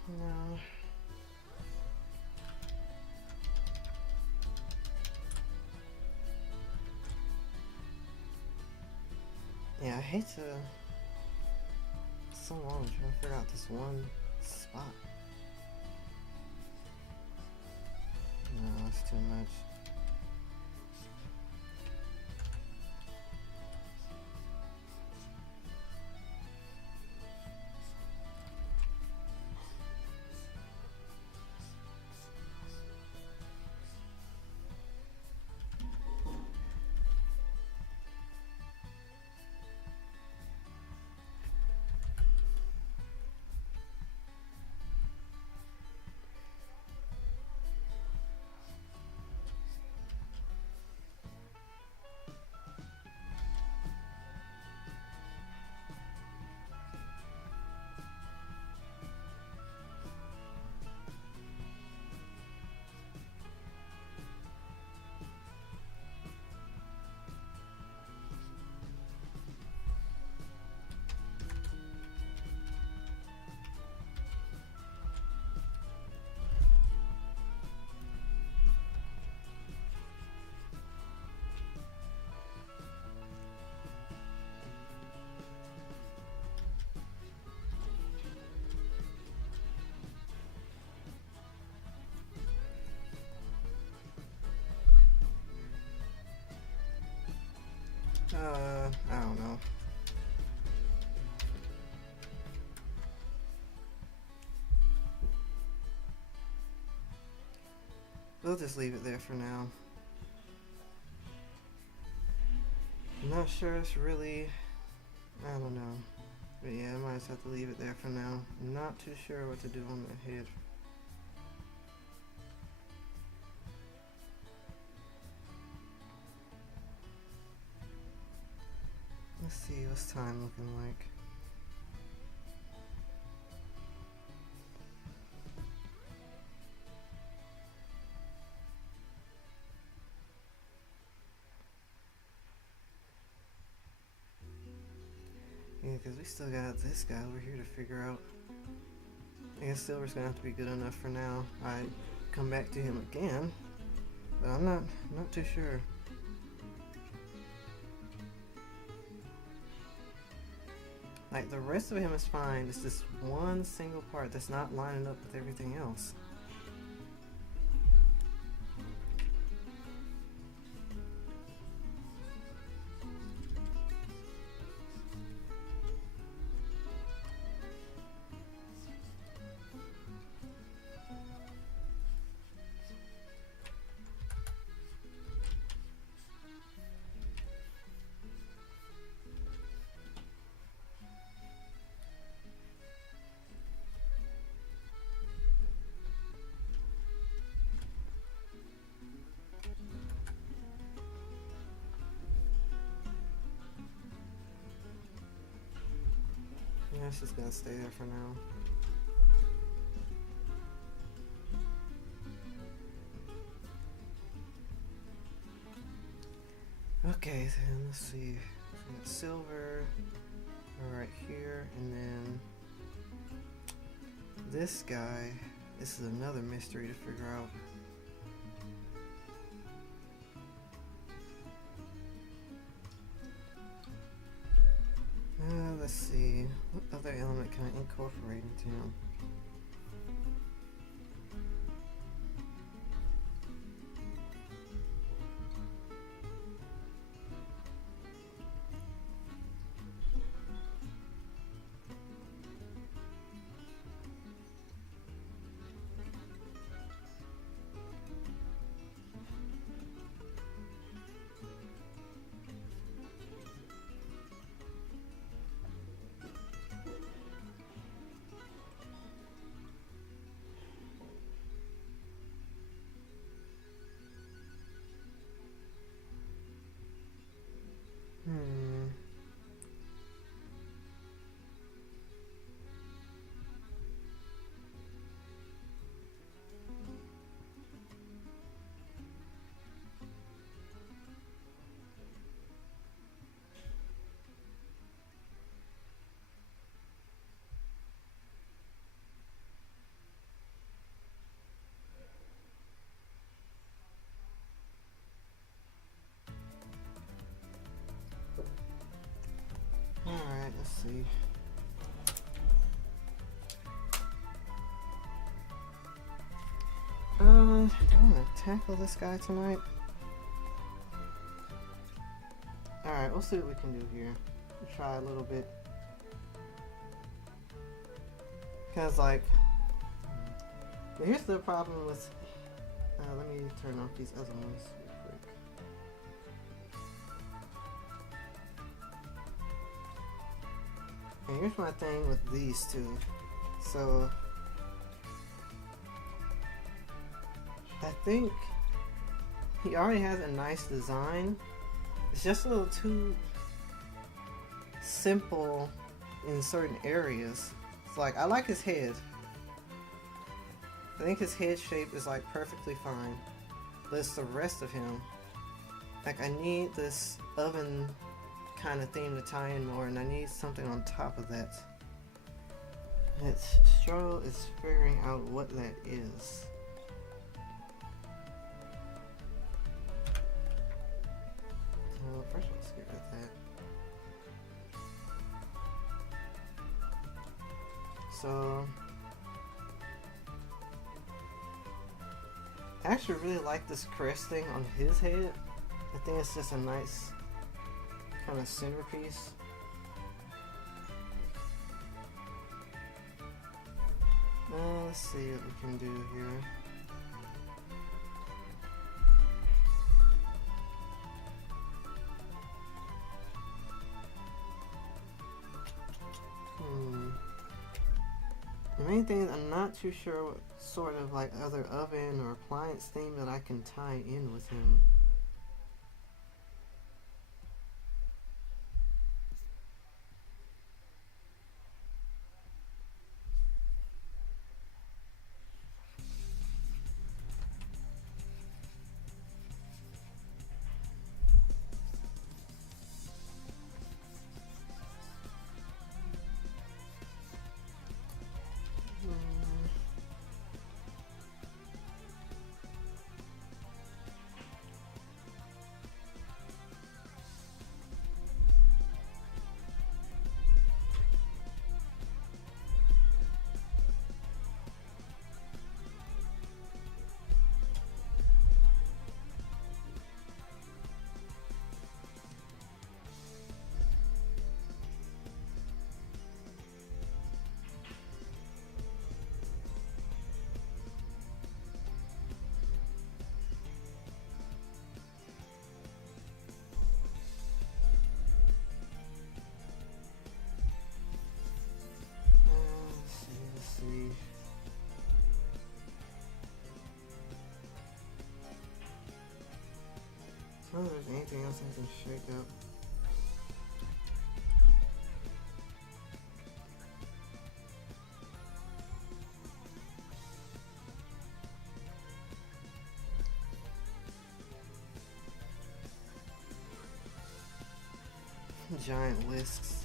No. Yeah, I hate to. It's so long trying to figure out this one spot. No, it's too much. I don't know. We'll just leave it there for now. I'm not sure it's really, I don't know. But yeah, I might just have to leave it there for now. I'm not too sure what to do on the head. Let's see, what's time looking like? Yeah, because we still got this guy over here to figure out. I guess silver's gonna have to be good enough for now. I come back to him again, but I'm not too sure. Like, the rest of him is fine. It's just one single part that's not lining up with everything else. Yeah, it's just gonna stay there for now. Okay, then let's see. So we got silver right here, and then this guy. This is another mystery to figure out. Let's see. What other element can I incorporate into him? Alright, let's see. I'm gonna tackle this guy tonight. Alright, we'll see what we can do here. We'll try a little bit. Cause like, here's the problem with, let me turn off these other ones real quick. And here's my thing with these two. So I think he already has a nice design. It's just a little too simple in certain areas. It's like, I like his head. I think his head shape is like perfectly fine. But it's the rest of him. Like, I need this oven kind of theme to tie in more, and I need something on top of that. It's struggle is figuring out what that is. So first let's get rid of that. So I actually really like this crest thing on his head. I think it's just a nice kind of centerpiece. Let's see what we can do here. The main thing is I'm not too sure what sort of like other oven or appliance theme that I can tie in with him. I can shake up. Giant whisks.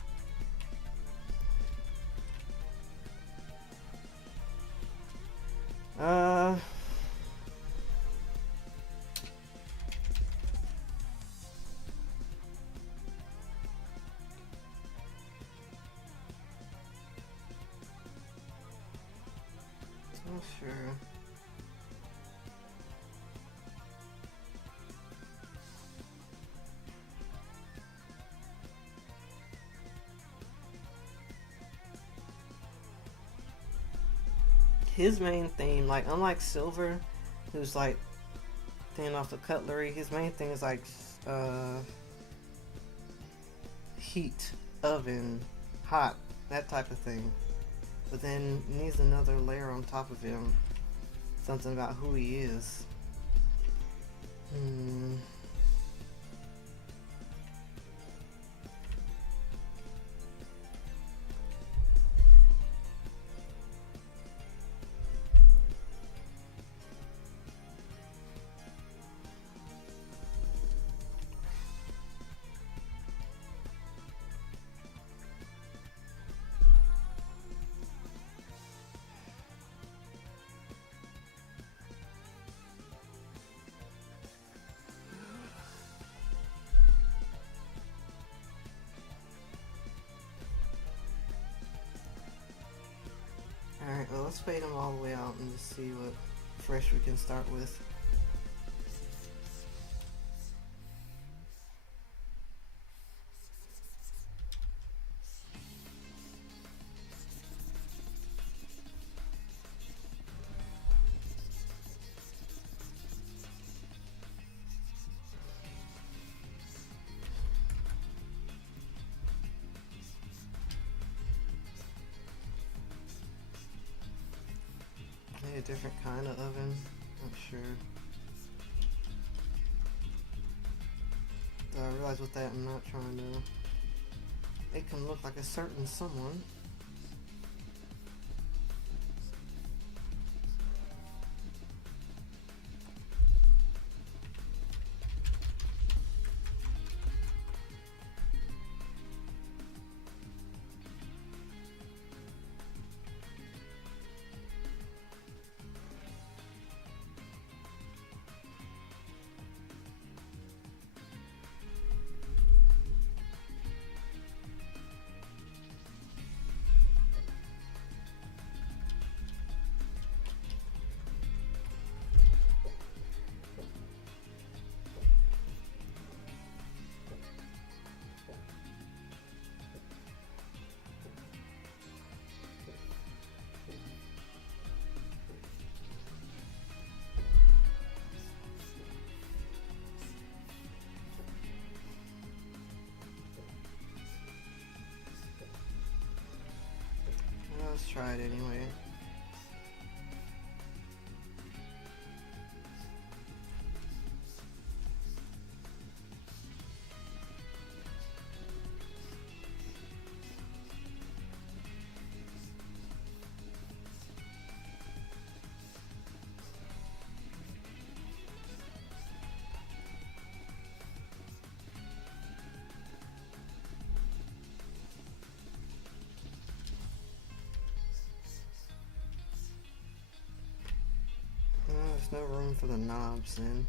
Not sure. His main theme, like unlike Silver, who's like throwing off the cutlery, his main thing is like heat, oven, hot, that type of thing. But then needs another layer on top of him. Something about who he is. Alright, well let's fade them all the way out and just see what fresh we can start with. A different kind of oven, not sure. I realize with that I'm not trying to. It can look like a certain someone. Let's try it anyway. There's no room for the knobs then.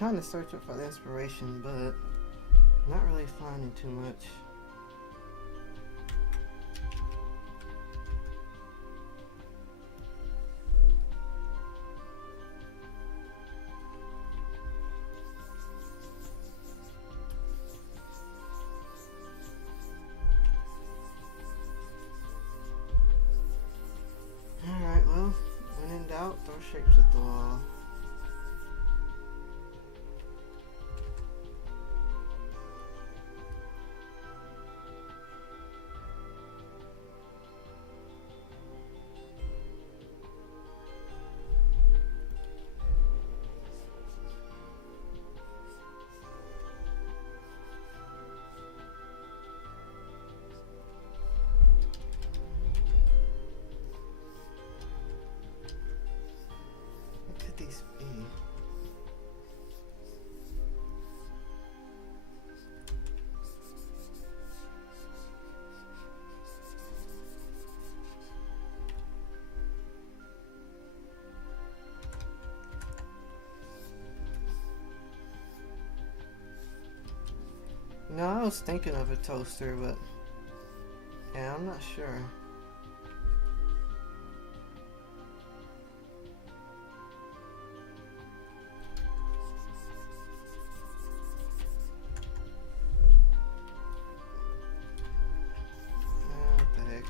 trying to search up for the inspiration, but not really finding too much. Alright, well, when in doubt, throw shapes at the wall. These be? No, I was thinking of a toaster, but yeah, I'm not sure. What the heck?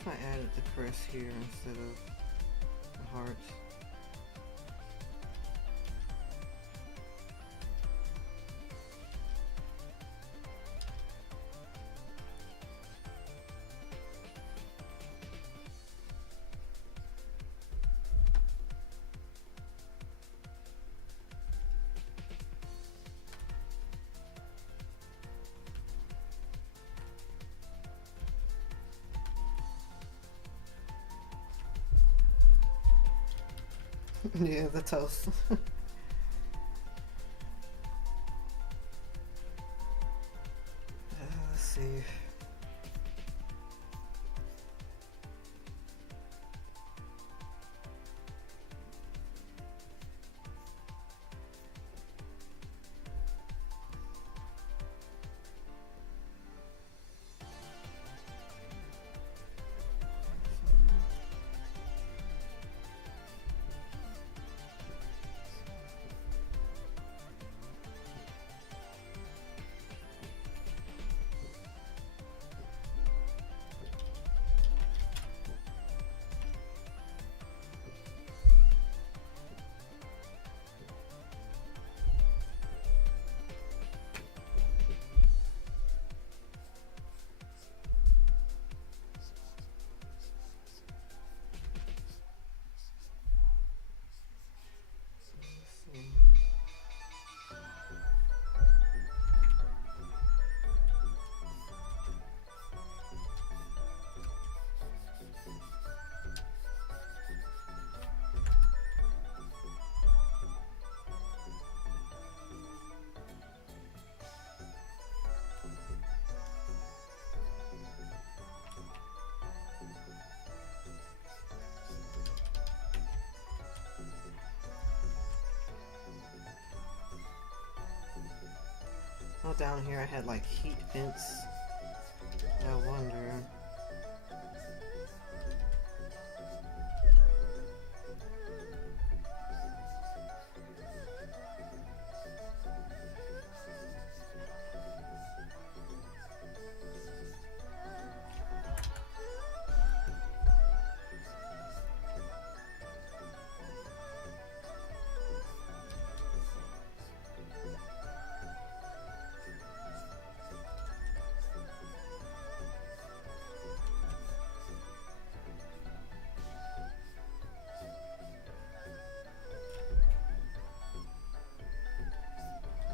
If I added the crest here instead of the hearts. Yeah, the toast. know down here I had like heat vents. I wonder.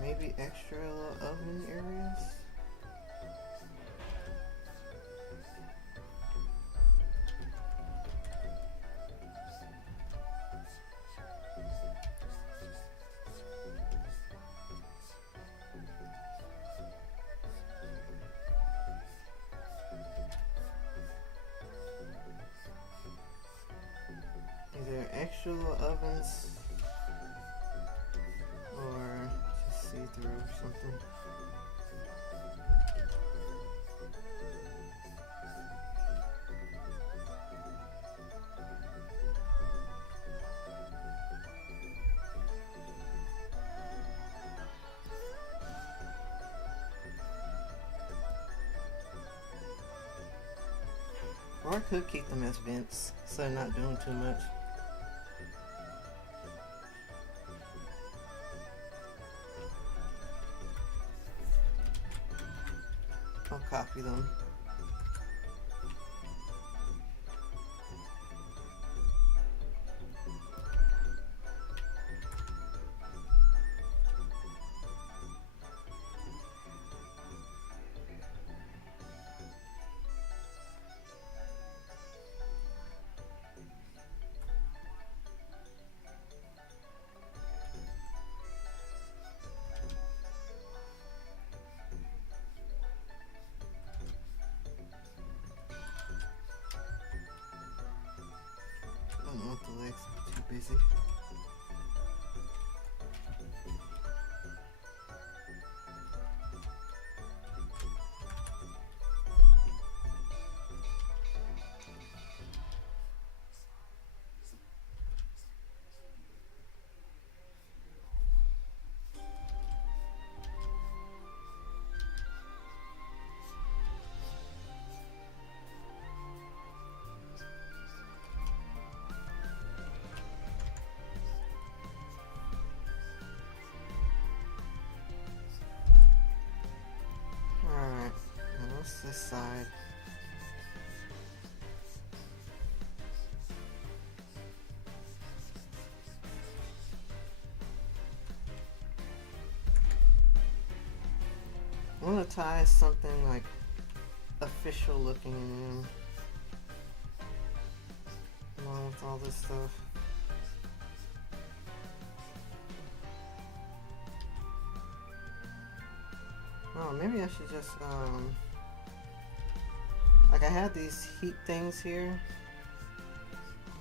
Maybe extra little oven areas? Is there extra little ovens? Or just see-through or something? Or I could keep them as vents, so they're not doing too much. I'll copy them. I don't want the legs, I'm too busy. Alright, now what's this side? I want to tie something like official looking in along with all this stuff. Oh, maybe I should just like I had these heat things here.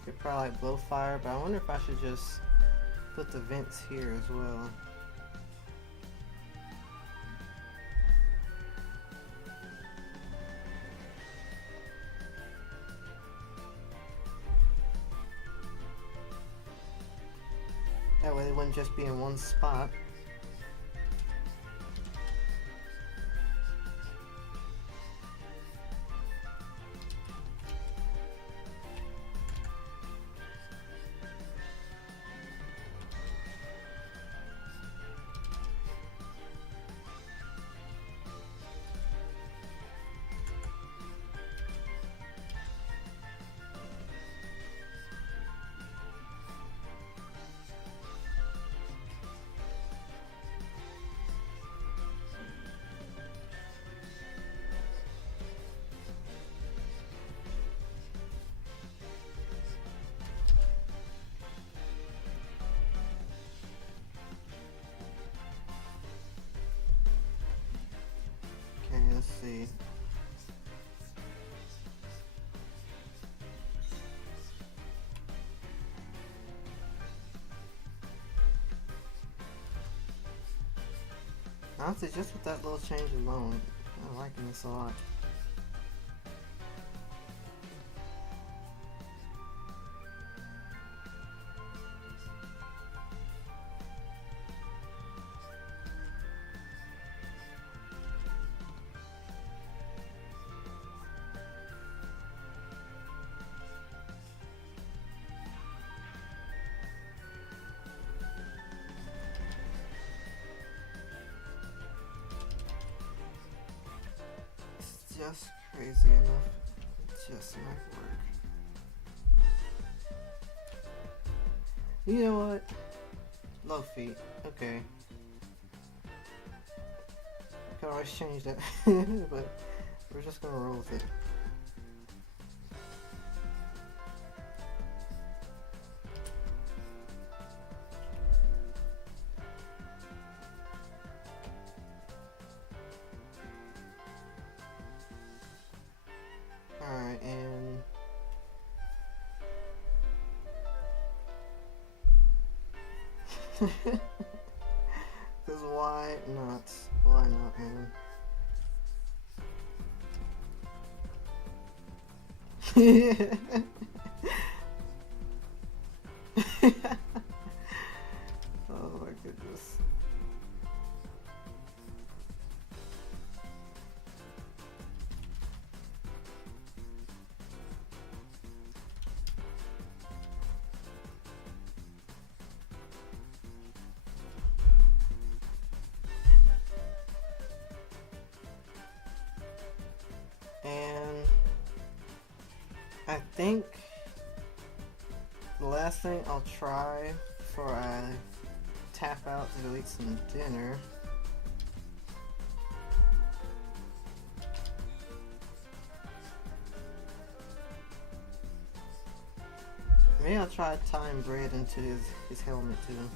Could probably like, blow fire, but I wonder if I should just put the vents here as well. That way they wouldn't just be in one spot. Okay, let's see. Honestly, just with that little change alone, I'm liking this a lot. It's just crazy enough. It just might work. You know what? Low feet. Okay. I could always change that. But we're just gonna roll with it. Alright, and because why not? Why not, man? Oh my goodness. And I think the last thing I'll try before I tap out to go eat some dinner maybe I'll try tying bread into his helmet too.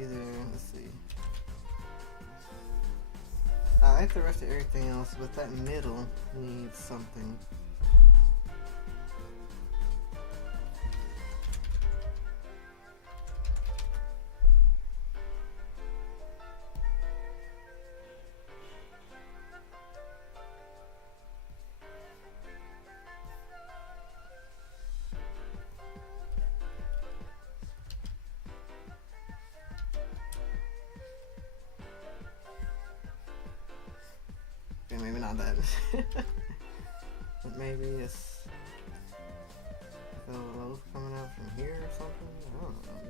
Either, let's see. I like the rest of everything else, but that middle needs something. Okay, maybe not that. But maybe it's a loaf coming out from here or something? I don't know, man.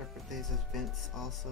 interpret these as vents also.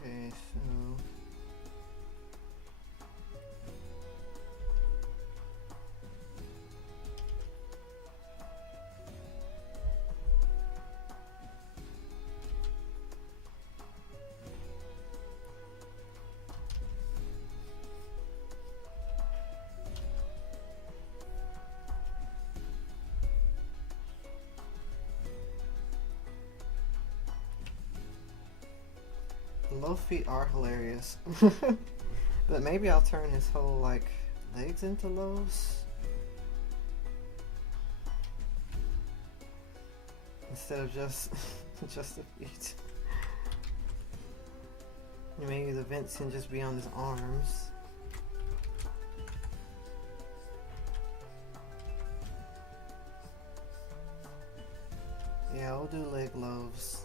Okay, so low feet are hilarious. But maybe I'll turn his whole like legs into lows instead of just just the feet. Maybe the vents can just be on his arms. Yeah, we'll do leg loaves.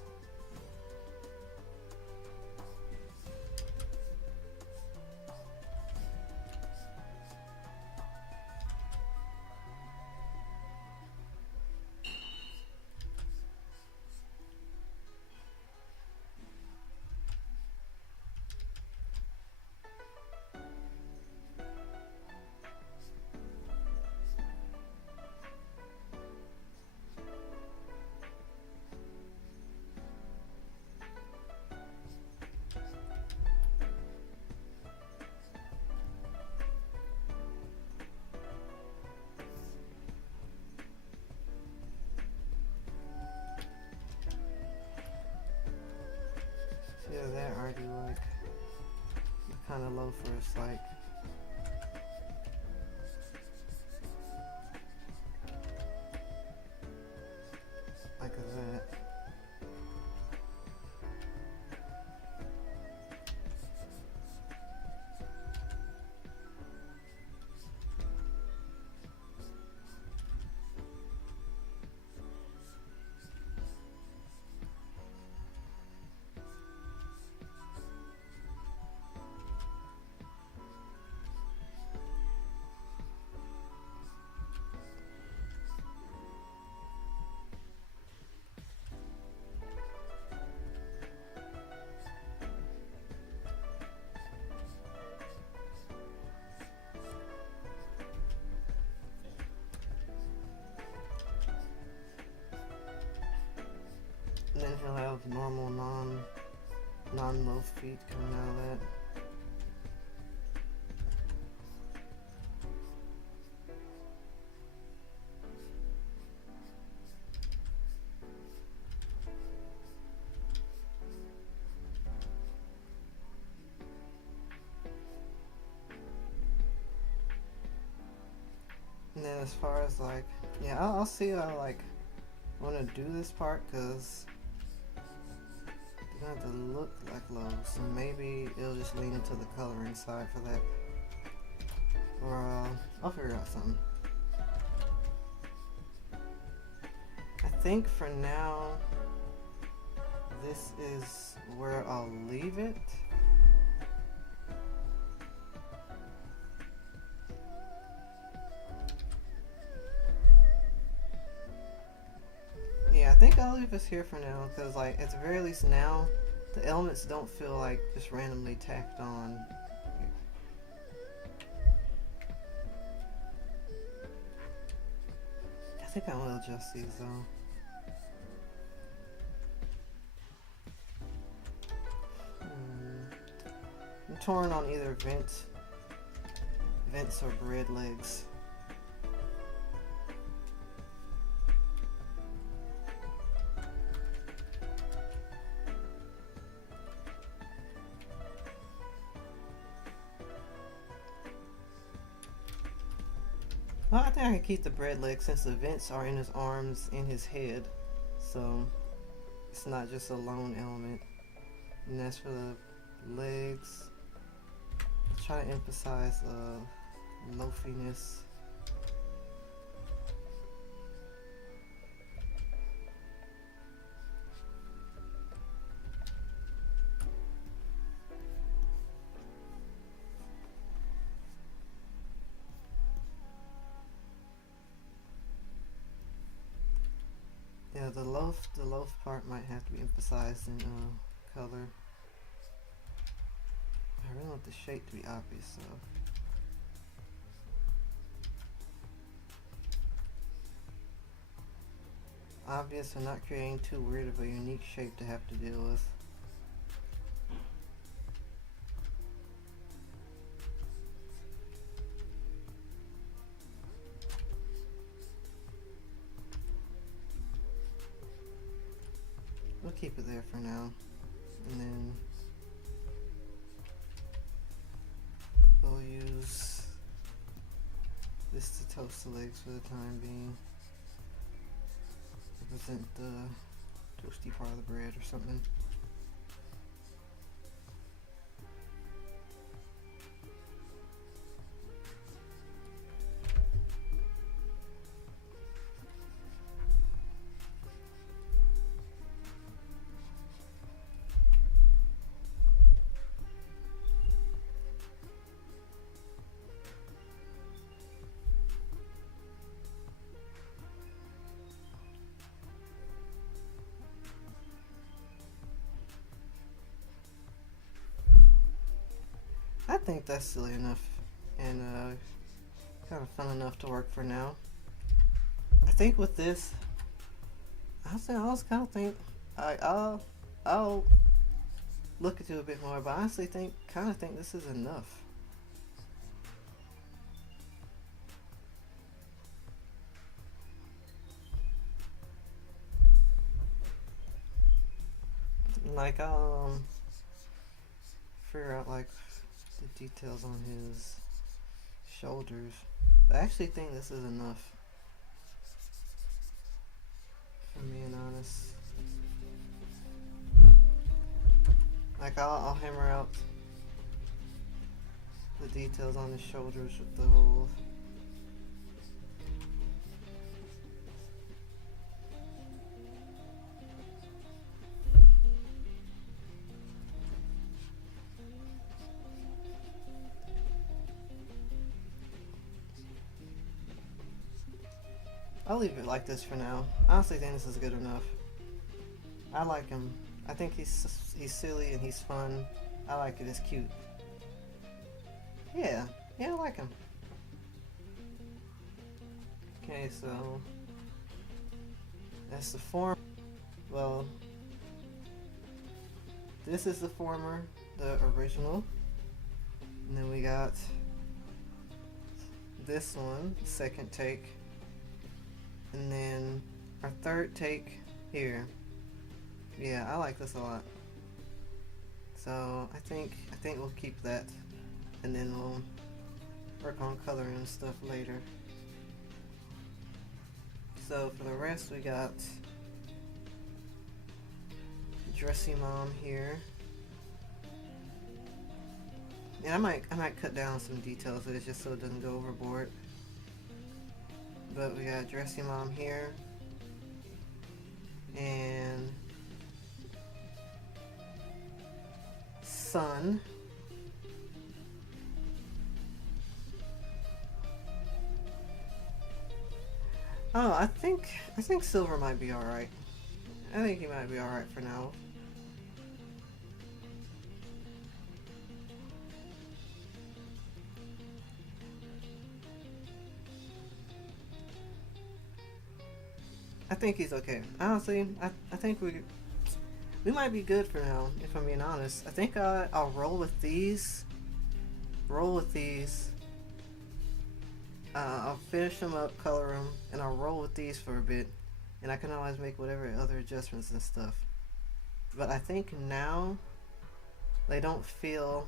Yeah, that already like kind of low for us, like that. And then he'll have normal non-low feet coming out of that. And then as far as like, yeah, I'll see how I like want to do this part, because it's gonna have to look like low, so maybe it'll just lean into the coloring side for that, or I'll figure out something. I think for now this is where I'll leave it. Yeah, I think I'll leave this here for now, because like at the very least now The elements don't feel like just randomly tacked on. I think I will adjust these though. I'm torn on either vents or bread legs. Well, I think I can keep the bread legs since the vents are in his arms and his head, so it's not just a lone element. And as for the legs, I'm trying to emphasize loafiness. Yeah, the loaf part might have to be emphasized in color. I really want the shape to be obvious, so. Obvious and not creating too weird of a unique shape to have to deal with. We'll keep it there for now, and then we'll use this to toast the legs for the time being. Represent the toasty part of the bread or something. I think that's silly enough and kind of fun enough to work for now. I think with this, I was kind of think I'll look into it a bit more, but I honestly kind of think this is enough. Like I'll figure out like the details on his shoulders. But I actually think this is enough, if I'm being honest. Like I'll hammer out the details on his shoulders with the whole I'll leave it like this for now. I honestly think this is good enough. I like him. I think he's silly and he's fun. I like it. It's cute. Yeah, I like him. Okay, so that's the form. Well, this is the former, the original, and then we got this one, second take. And then our third take here. Yeah, I like this a lot. So I think we'll keep that, and then we'll work on coloring and stuff later. So for the rest, we got Dressy Mom here. And I might cut down some details of it just so it doesn't go overboard. But we got Dressy Mom here, and Sun. Oh, I think Silver might be alright. I think he might be alright for now. I think he's okay. Honestly, I think we might be good for now, if I'm being honest. I think I'll roll with these. Roll with these. I'll finish them up, color them, and I'll roll with these for a bit. And I can always make whatever other adjustments and stuff. But I think now they don't feel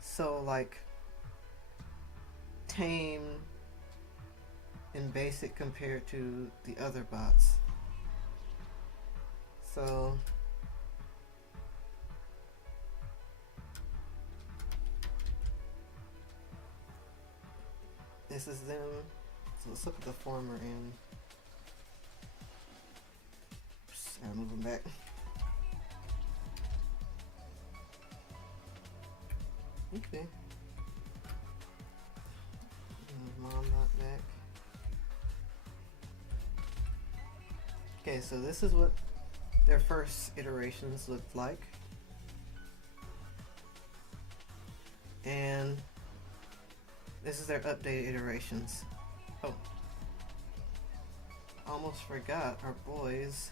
so like tame and basic compared to the other bots. So this is them. So let's look at the former and I'll move them back. Okay. Mom not back. Okay, so this is what their first iterations looked like. And this is their updated iterations. Oh. Almost forgot our boys.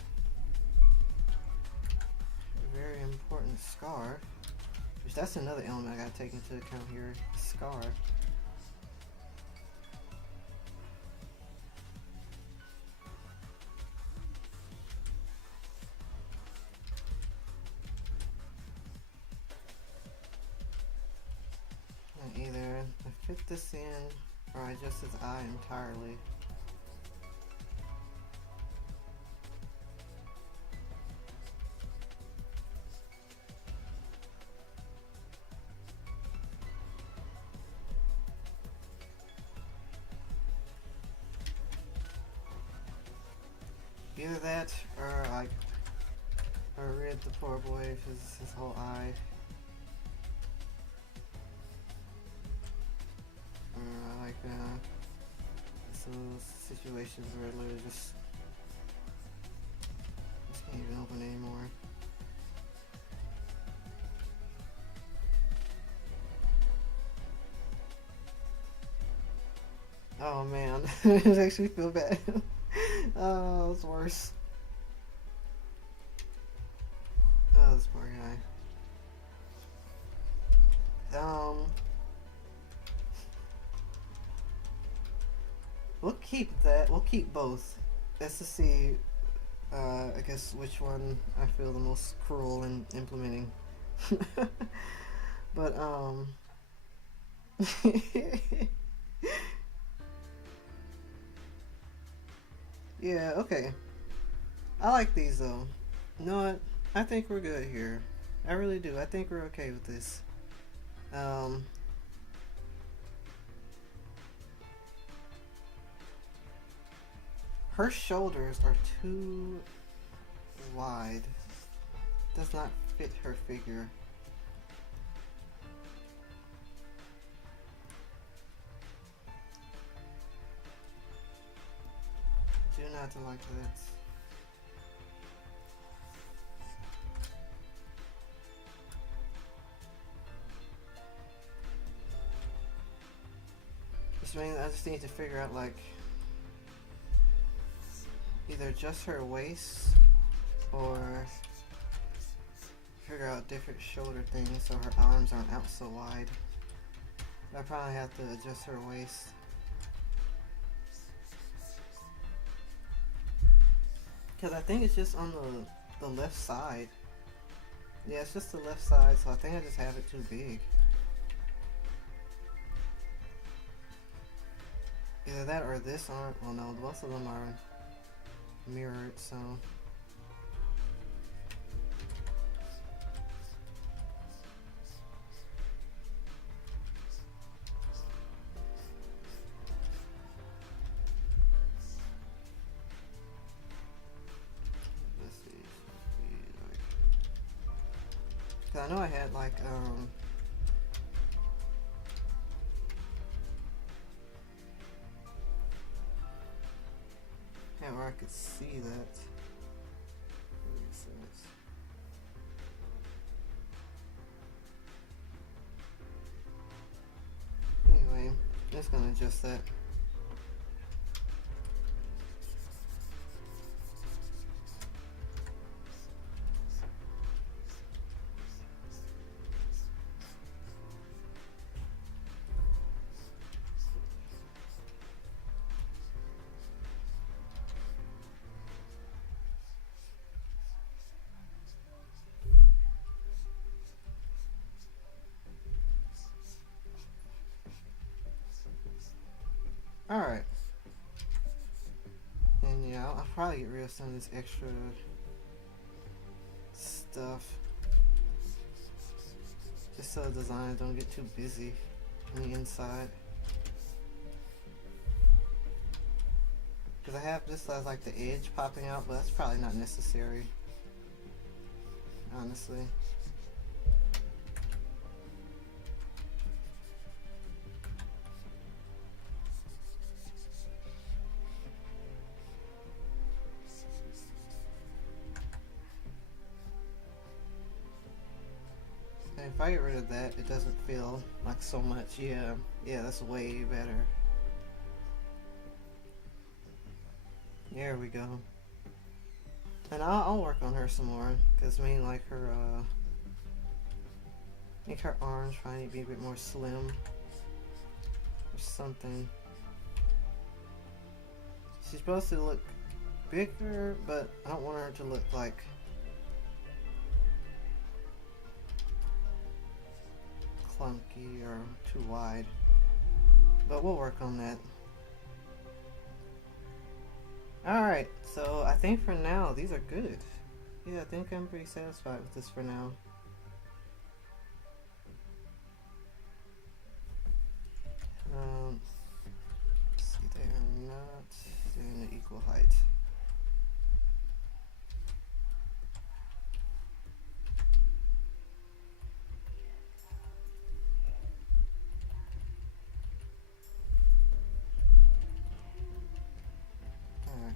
A very important scar. Which that's another element I gotta take into account here. Scar. Either I fit this in or I adjust his eye entirely. Either that or like I rid the poor boy of his whole eye. Some situations where I literally just can't even open anymore. Oh man, it actually feel bad. Oh, it's worse. Oh, this poor guy. We'll keep that. We'll keep both. Let's just see, I guess, which one I feel the most cruel in implementing. But, yeah, okay. I like these, though. You know what? I think we're good here. I really do. I think we're okay with this. Her shoulders are too wide. Does not fit her figure. Do not like that. Which means I just need to figure out like either adjust her waist or figure out different shoulder things so her arms aren't out so wide. I probably have to adjust her waist. Because I think it's just on the left side. Yeah, it's just the left side, so I think I just have it too big. Either that or this arm. Well, no, both of them are mirrored, so let's see. Cause I know I had like where I could see that. That makes sense. Anyway, I'm just gonna adjust that. Alright. And yeah, I'll probably get rid of some of this extra stuff. Just so the designs don't get too busy on the inside. Because I have this as like the edge popping out, but that's probably not necessary. Honestly. And if I get rid of that, it doesn't feel like so much. Yeah, that's way better. There we go. And I'll work on her some more, because I mean, like her, make her arms trying to be a bit more slim or something. She's supposed to look bigger, but I don't want her to look like clunky or too wide. But we'll work on that. Alright, so I think for now these are good. Yeah, I think I'm pretty satisfied with this for now. Let's see, they're in the equal height.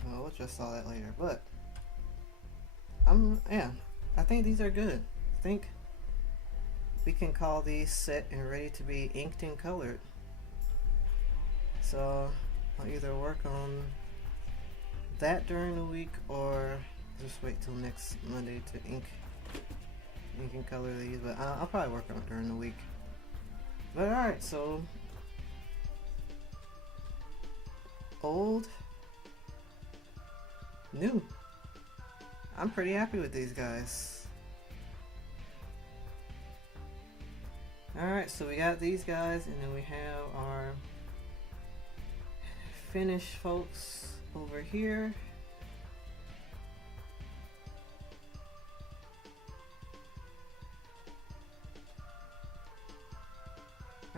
Well, we'll just saw that later, but yeah, I think these are good. I think we can call these set and ready to be inked and colored. So I'll either work on that during the week or just wait till next Monday to ink and color these, but I'll probably work on it during the week. But alright, so old, new. I'm pretty happy with these guys. Alright, so we got these guys, and then we have our finished folks over here.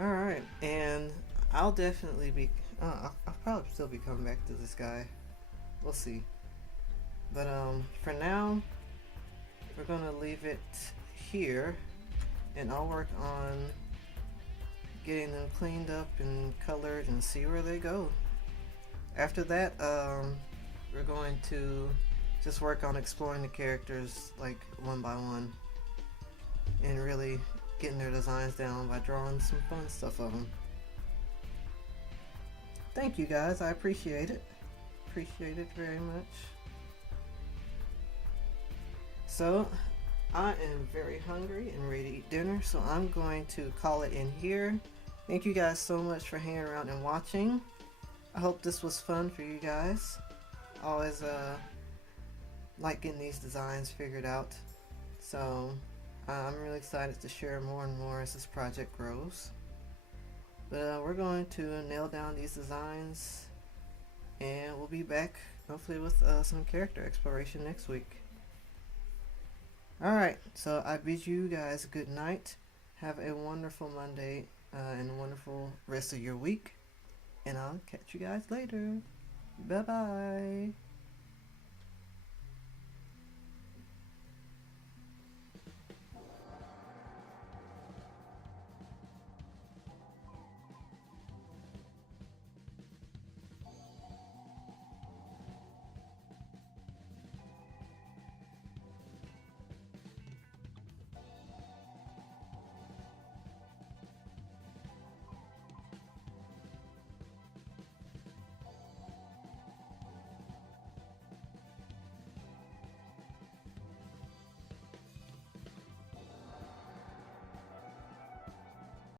Alright, and I'll definitely be, I'll probably still be coming back to this guy. We'll see. But for now, we're gonna leave it here, and I'll work on getting them cleaned up and colored and see where they go. After that, we're going to just work on exploring the characters like one by one and really getting their designs down by drawing some fun stuff of them. Thank you guys, I appreciate it. Appreciate it very much. So, I am very hungry and ready to eat dinner, so I'm going to call it in here. Thank you guys so much for hanging around and watching. I hope this was fun for you guys. I always like getting these designs figured out. So, I'm really excited to share more and more as this project grows. But we're going to nail down these designs, and we'll be back hopefully with some character exploration next week. Alright, so I bid you guys good night. Have a wonderful Monday and a wonderful rest of your week. And I'll catch you guys later. Bye bye.